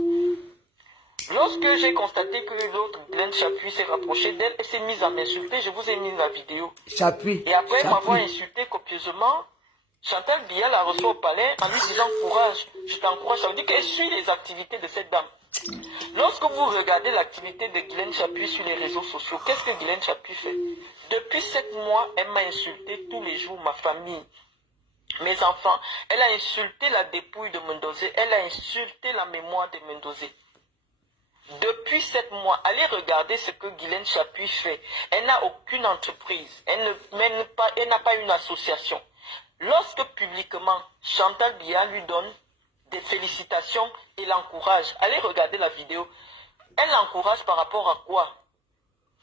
Lorsque j'ai constaté que l'autre, Glenn Chapuis, s'est rapproché d'elle et s'est mise à m'insulter, je vous ai mis la vidéo. Chapuis. Et après m'avoir insulté copieusement, Chantal Biya la reçoit au palais en lui disant courage, je t'encourage. Ça veut dire qu'elle suit les activités de cette dame. Lorsque vous regardez l'activité de Glenn Chapuis sur les réseaux sociaux, qu'est-ce que Glenn Chapuis fait? Depuis 7 mois, elle m'a insulté tous les jours, ma famille, mes enfants. Elle a insulté la dépouille de Mendozé, elle a insulté la mémoire de Mendozé. Depuis 7 mois, allez regarder ce que Guylaine Chapuis fait. Elle n'a aucune entreprise, elle n'a pas une association. Lorsque publiquement, Chantal Biya lui donne des félicitations et l'encourage, allez regarder la vidéo. Elle l'encourage par rapport à quoi?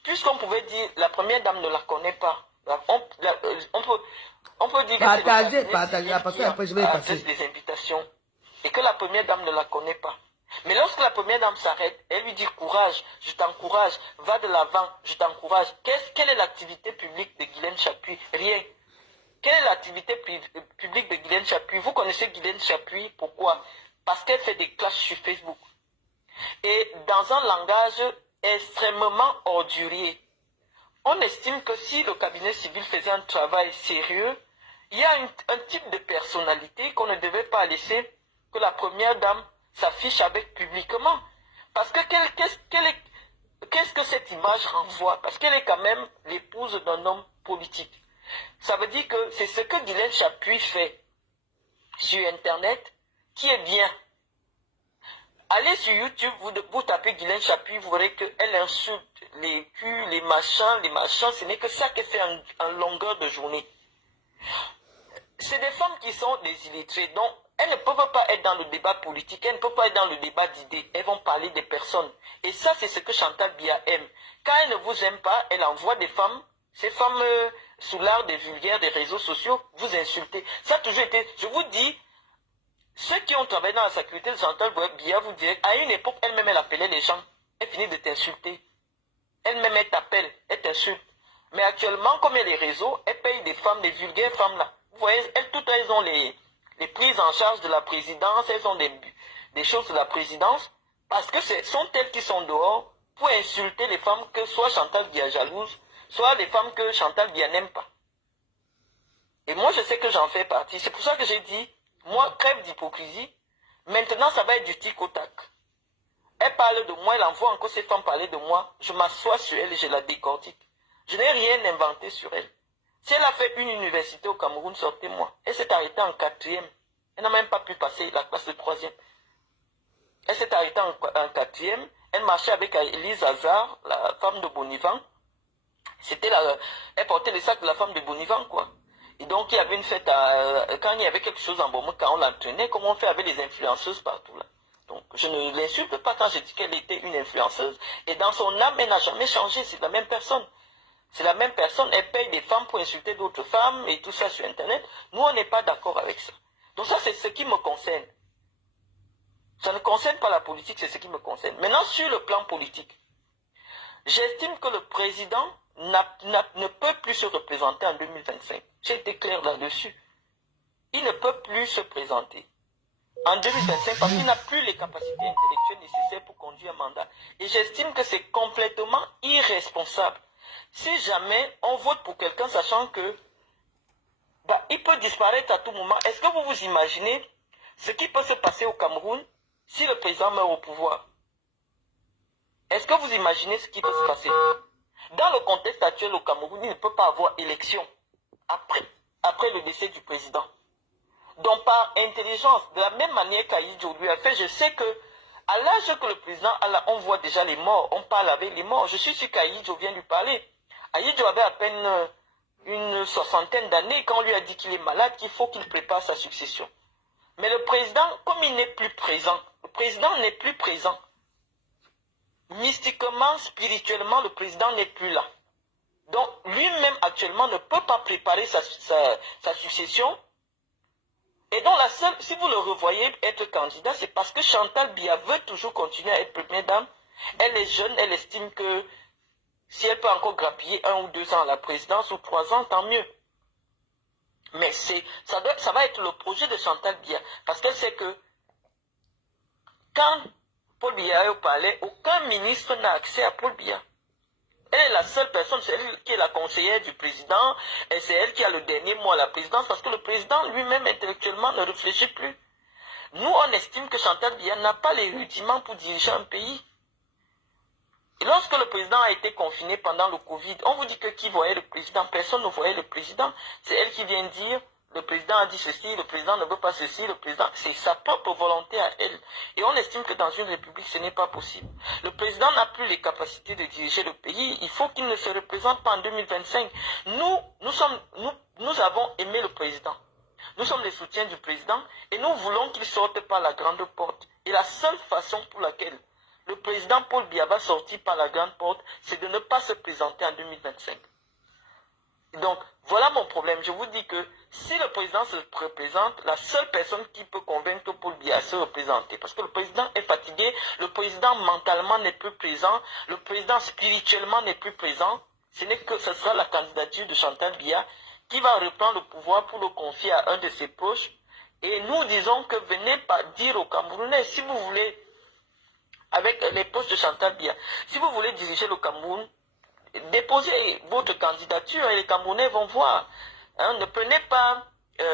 Puisqu'on pouvait dire, la première dame ne la connaît pas. On peut dire partagez, que parce que après je vais passer des invitations et que la première dame ne la connaît pas. Mais lorsque la première dame s'arrête, elle lui dit courage, je t'encourage, va de l'avant, je t'encourage. Quelle est l'activité publique de Guylaine Chapuis? Rien. Quelle est l'activité publique de Guylaine Chapuis? Vous connaissez Guylaine Chapuis, pourquoi? Parce qu'elle fait des clashs sur Facebook. Et dans un langage extrêmement ordurier. On estime que si le cabinet civil faisait un travail sérieux, il y a un type de personnalité qu'on ne devait pas laisser que la première dame s'affiche avec publiquement. Parce que qu'est-ce que cette image renvoie? Parce qu'elle est quand même l'épouse d'un homme politique. Ça veut dire que c'est ce que Guylaine Chapuis fait sur Internet qui est bien. Allez sur YouTube, vous tapez Guylaine Chapuis, vous verrez qu'elle insulte les culs, les machins, ce n'est que ça qu'elle fait en longueur de journée. C'est des femmes qui sont des illettrées, donc elles ne peuvent pas être dans le débat politique, elles ne peuvent pas être dans le débat d'idées, elles vont parler des personnes. Et ça, c'est ce que Chantal Biya aime. Quand elle ne vous aime pas, elle envoie des femmes, ces femmes sous l'art des vulgaires des réseaux sociaux, vous insulter. Ça a toujours été, je vous dis, ceux qui ont travaillé dans la sécurité de Chantal Biya vous diraient, à une époque, elle-même, elle appelait les gens, elle finit de t'insulter. Elle-même, elle t'appelle, elle t'insulte. Mais actuellement, comme il y a les réseaux, elle paye des femmes, des vulgaires femmes là. Vous voyez, elles ont les prises en charge de la présidence, elles ont des choses de la présidence, parce que ce sont elles qui sont dehors pour insulter les femmes que soit Chantal Biya jalouse, soit les femmes que Chantal Biya n'aime pas. Et moi, je sais que j'en fais partie. C'est pour ça que j'ai dit, moi, crève d'hypocrisie. Maintenant, ça va être du tic au tac. Elle parle de moi, elle envoie encore ces femmes parler de moi. Je m'assois sur elle et je la décortique. Je n'ai rien inventé sur elle. Si elle a fait une université au Cameroun, sortez-moi. Elle s'est arrêtée en 4e. Elle n'a même pas pu passer la classe de 3e. Elle s'est arrêtée en 4e. Elle marchait avec Elise Hazard, la femme de Bonivan. Elle portait les sacs de la femme de Bonivan, quoi. Et donc, il y avait une fête, quand il y avait quelque chose en Bomo, quand on l'entraînait, comme on fait avec les influenceuses partout, là. Donc, je ne l'insulte pas quand je dis qu'elle était une influenceuse. Et dans son âme, elle n'a jamais changé. C'est la même personne. C'est la même personne. Elle paye des femmes pour insulter d'autres femmes et tout ça sur Internet. Nous, on n'est pas d'accord avec ça. Donc ça, c'est ce qui me concerne. Ça ne concerne pas la politique, c'est ce qui me concerne. Maintenant, sur le plan politique, j'estime que le président ne peut plus se représenter en 2025. J'ai été clair là-dessus. Il ne peut plus se présenter en 2025 parce qu'il n'a plus les capacités intellectuelles nécessaires pour conduire un mandat. Et j'estime que c'est complètement irresponsable. Si jamais on vote pour quelqu'un sachant que il peut disparaître à tout moment, est-ce que vous vous imaginez ce qui peut se passer au Cameroun si le président meurt au pouvoir? Est-ce que vous imaginez ce qui peut se passer? Dans le contexte actuel au Cameroun, il ne peut pas avoir élection après le décès du président. Donc par intelligence, de la même manière qu'Aïdjo lui a fait, je sais que à l'âge que le président a là, on voit déjà les morts, on parle avec les morts. Je suis sûr qu'Aïdjo vient lui parler. Aïdjo avait à peine une 60aine d'années quand on lui a dit qu'il est malade, qu'il faut qu'il prépare sa succession. Mais le président, comme il n'est plus présent, le président n'est plus présent. Mystiquement, spirituellement, le président n'est plus là. Donc, lui-même, actuellement, ne peut pas préparer sa succession. Et donc, si vous le revoyez être candidat, c'est parce que Chantal Biya veut toujours continuer à être première dame. Elle est jeune, elle estime que si elle peut encore grappiller 1 ou 2 ans à la présidence, ou 3 ans, tant mieux. Mais ça va être le projet de Chantal Biya. Parce qu'elle sait que quand Paul Biya est au palais, aucun ministre n'a accès à Paul Biya. Elle est la seule personne, c'est elle qui est la conseillère du président, et c'est elle qui a le dernier mot à la présidence, parce que le président lui-même intellectuellement ne réfléchit plus. Nous, on estime que Chantal Biya n'a pas les rudiments pour diriger un pays. Et lorsque le président a été confiné pendant le Covid, on vous dit que qui voyait le président? Personne ne voyait le président. C'est elle qui vient dire, le président a dit ceci, le président ne veut pas ceci, le président, c'est sa propre volonté à elle. Et on estime que dans une république, ce n'est pas possible. Le président n'a plus les capacités de diriger le pays. Il faut qu'il ne se représente pas en 2025. Nous avons aimé le président. Nous sommes les soutiens du président et nous voulons qu'il sorte par la grande porte. Et la seule façon pour laquelle le président Paul Biya va sortir par la grande porte, c'est de ne pas se présenter en 2025. Donc, voilà mon problème. Je vous dis que si le président se représente, la seule personne qui peut convaincre Paul Biya à se représenter, parce que le président est fatigué, le président mentalement n'est plus présent, le président spirituellement n'est plus présent, ce n'est que ce sera la candidature de Chantal Biya qui va reprendre le pouvoir pour le confier à un de ses proches. Et nous disons que venez pas dire aux Camerounais, si vous voulez, avec les proches de Chantal Biya, si vous voulez diriger le Cameroun, déposez votre candidature et les Camerounais vont voir. Hein, ne prenez pas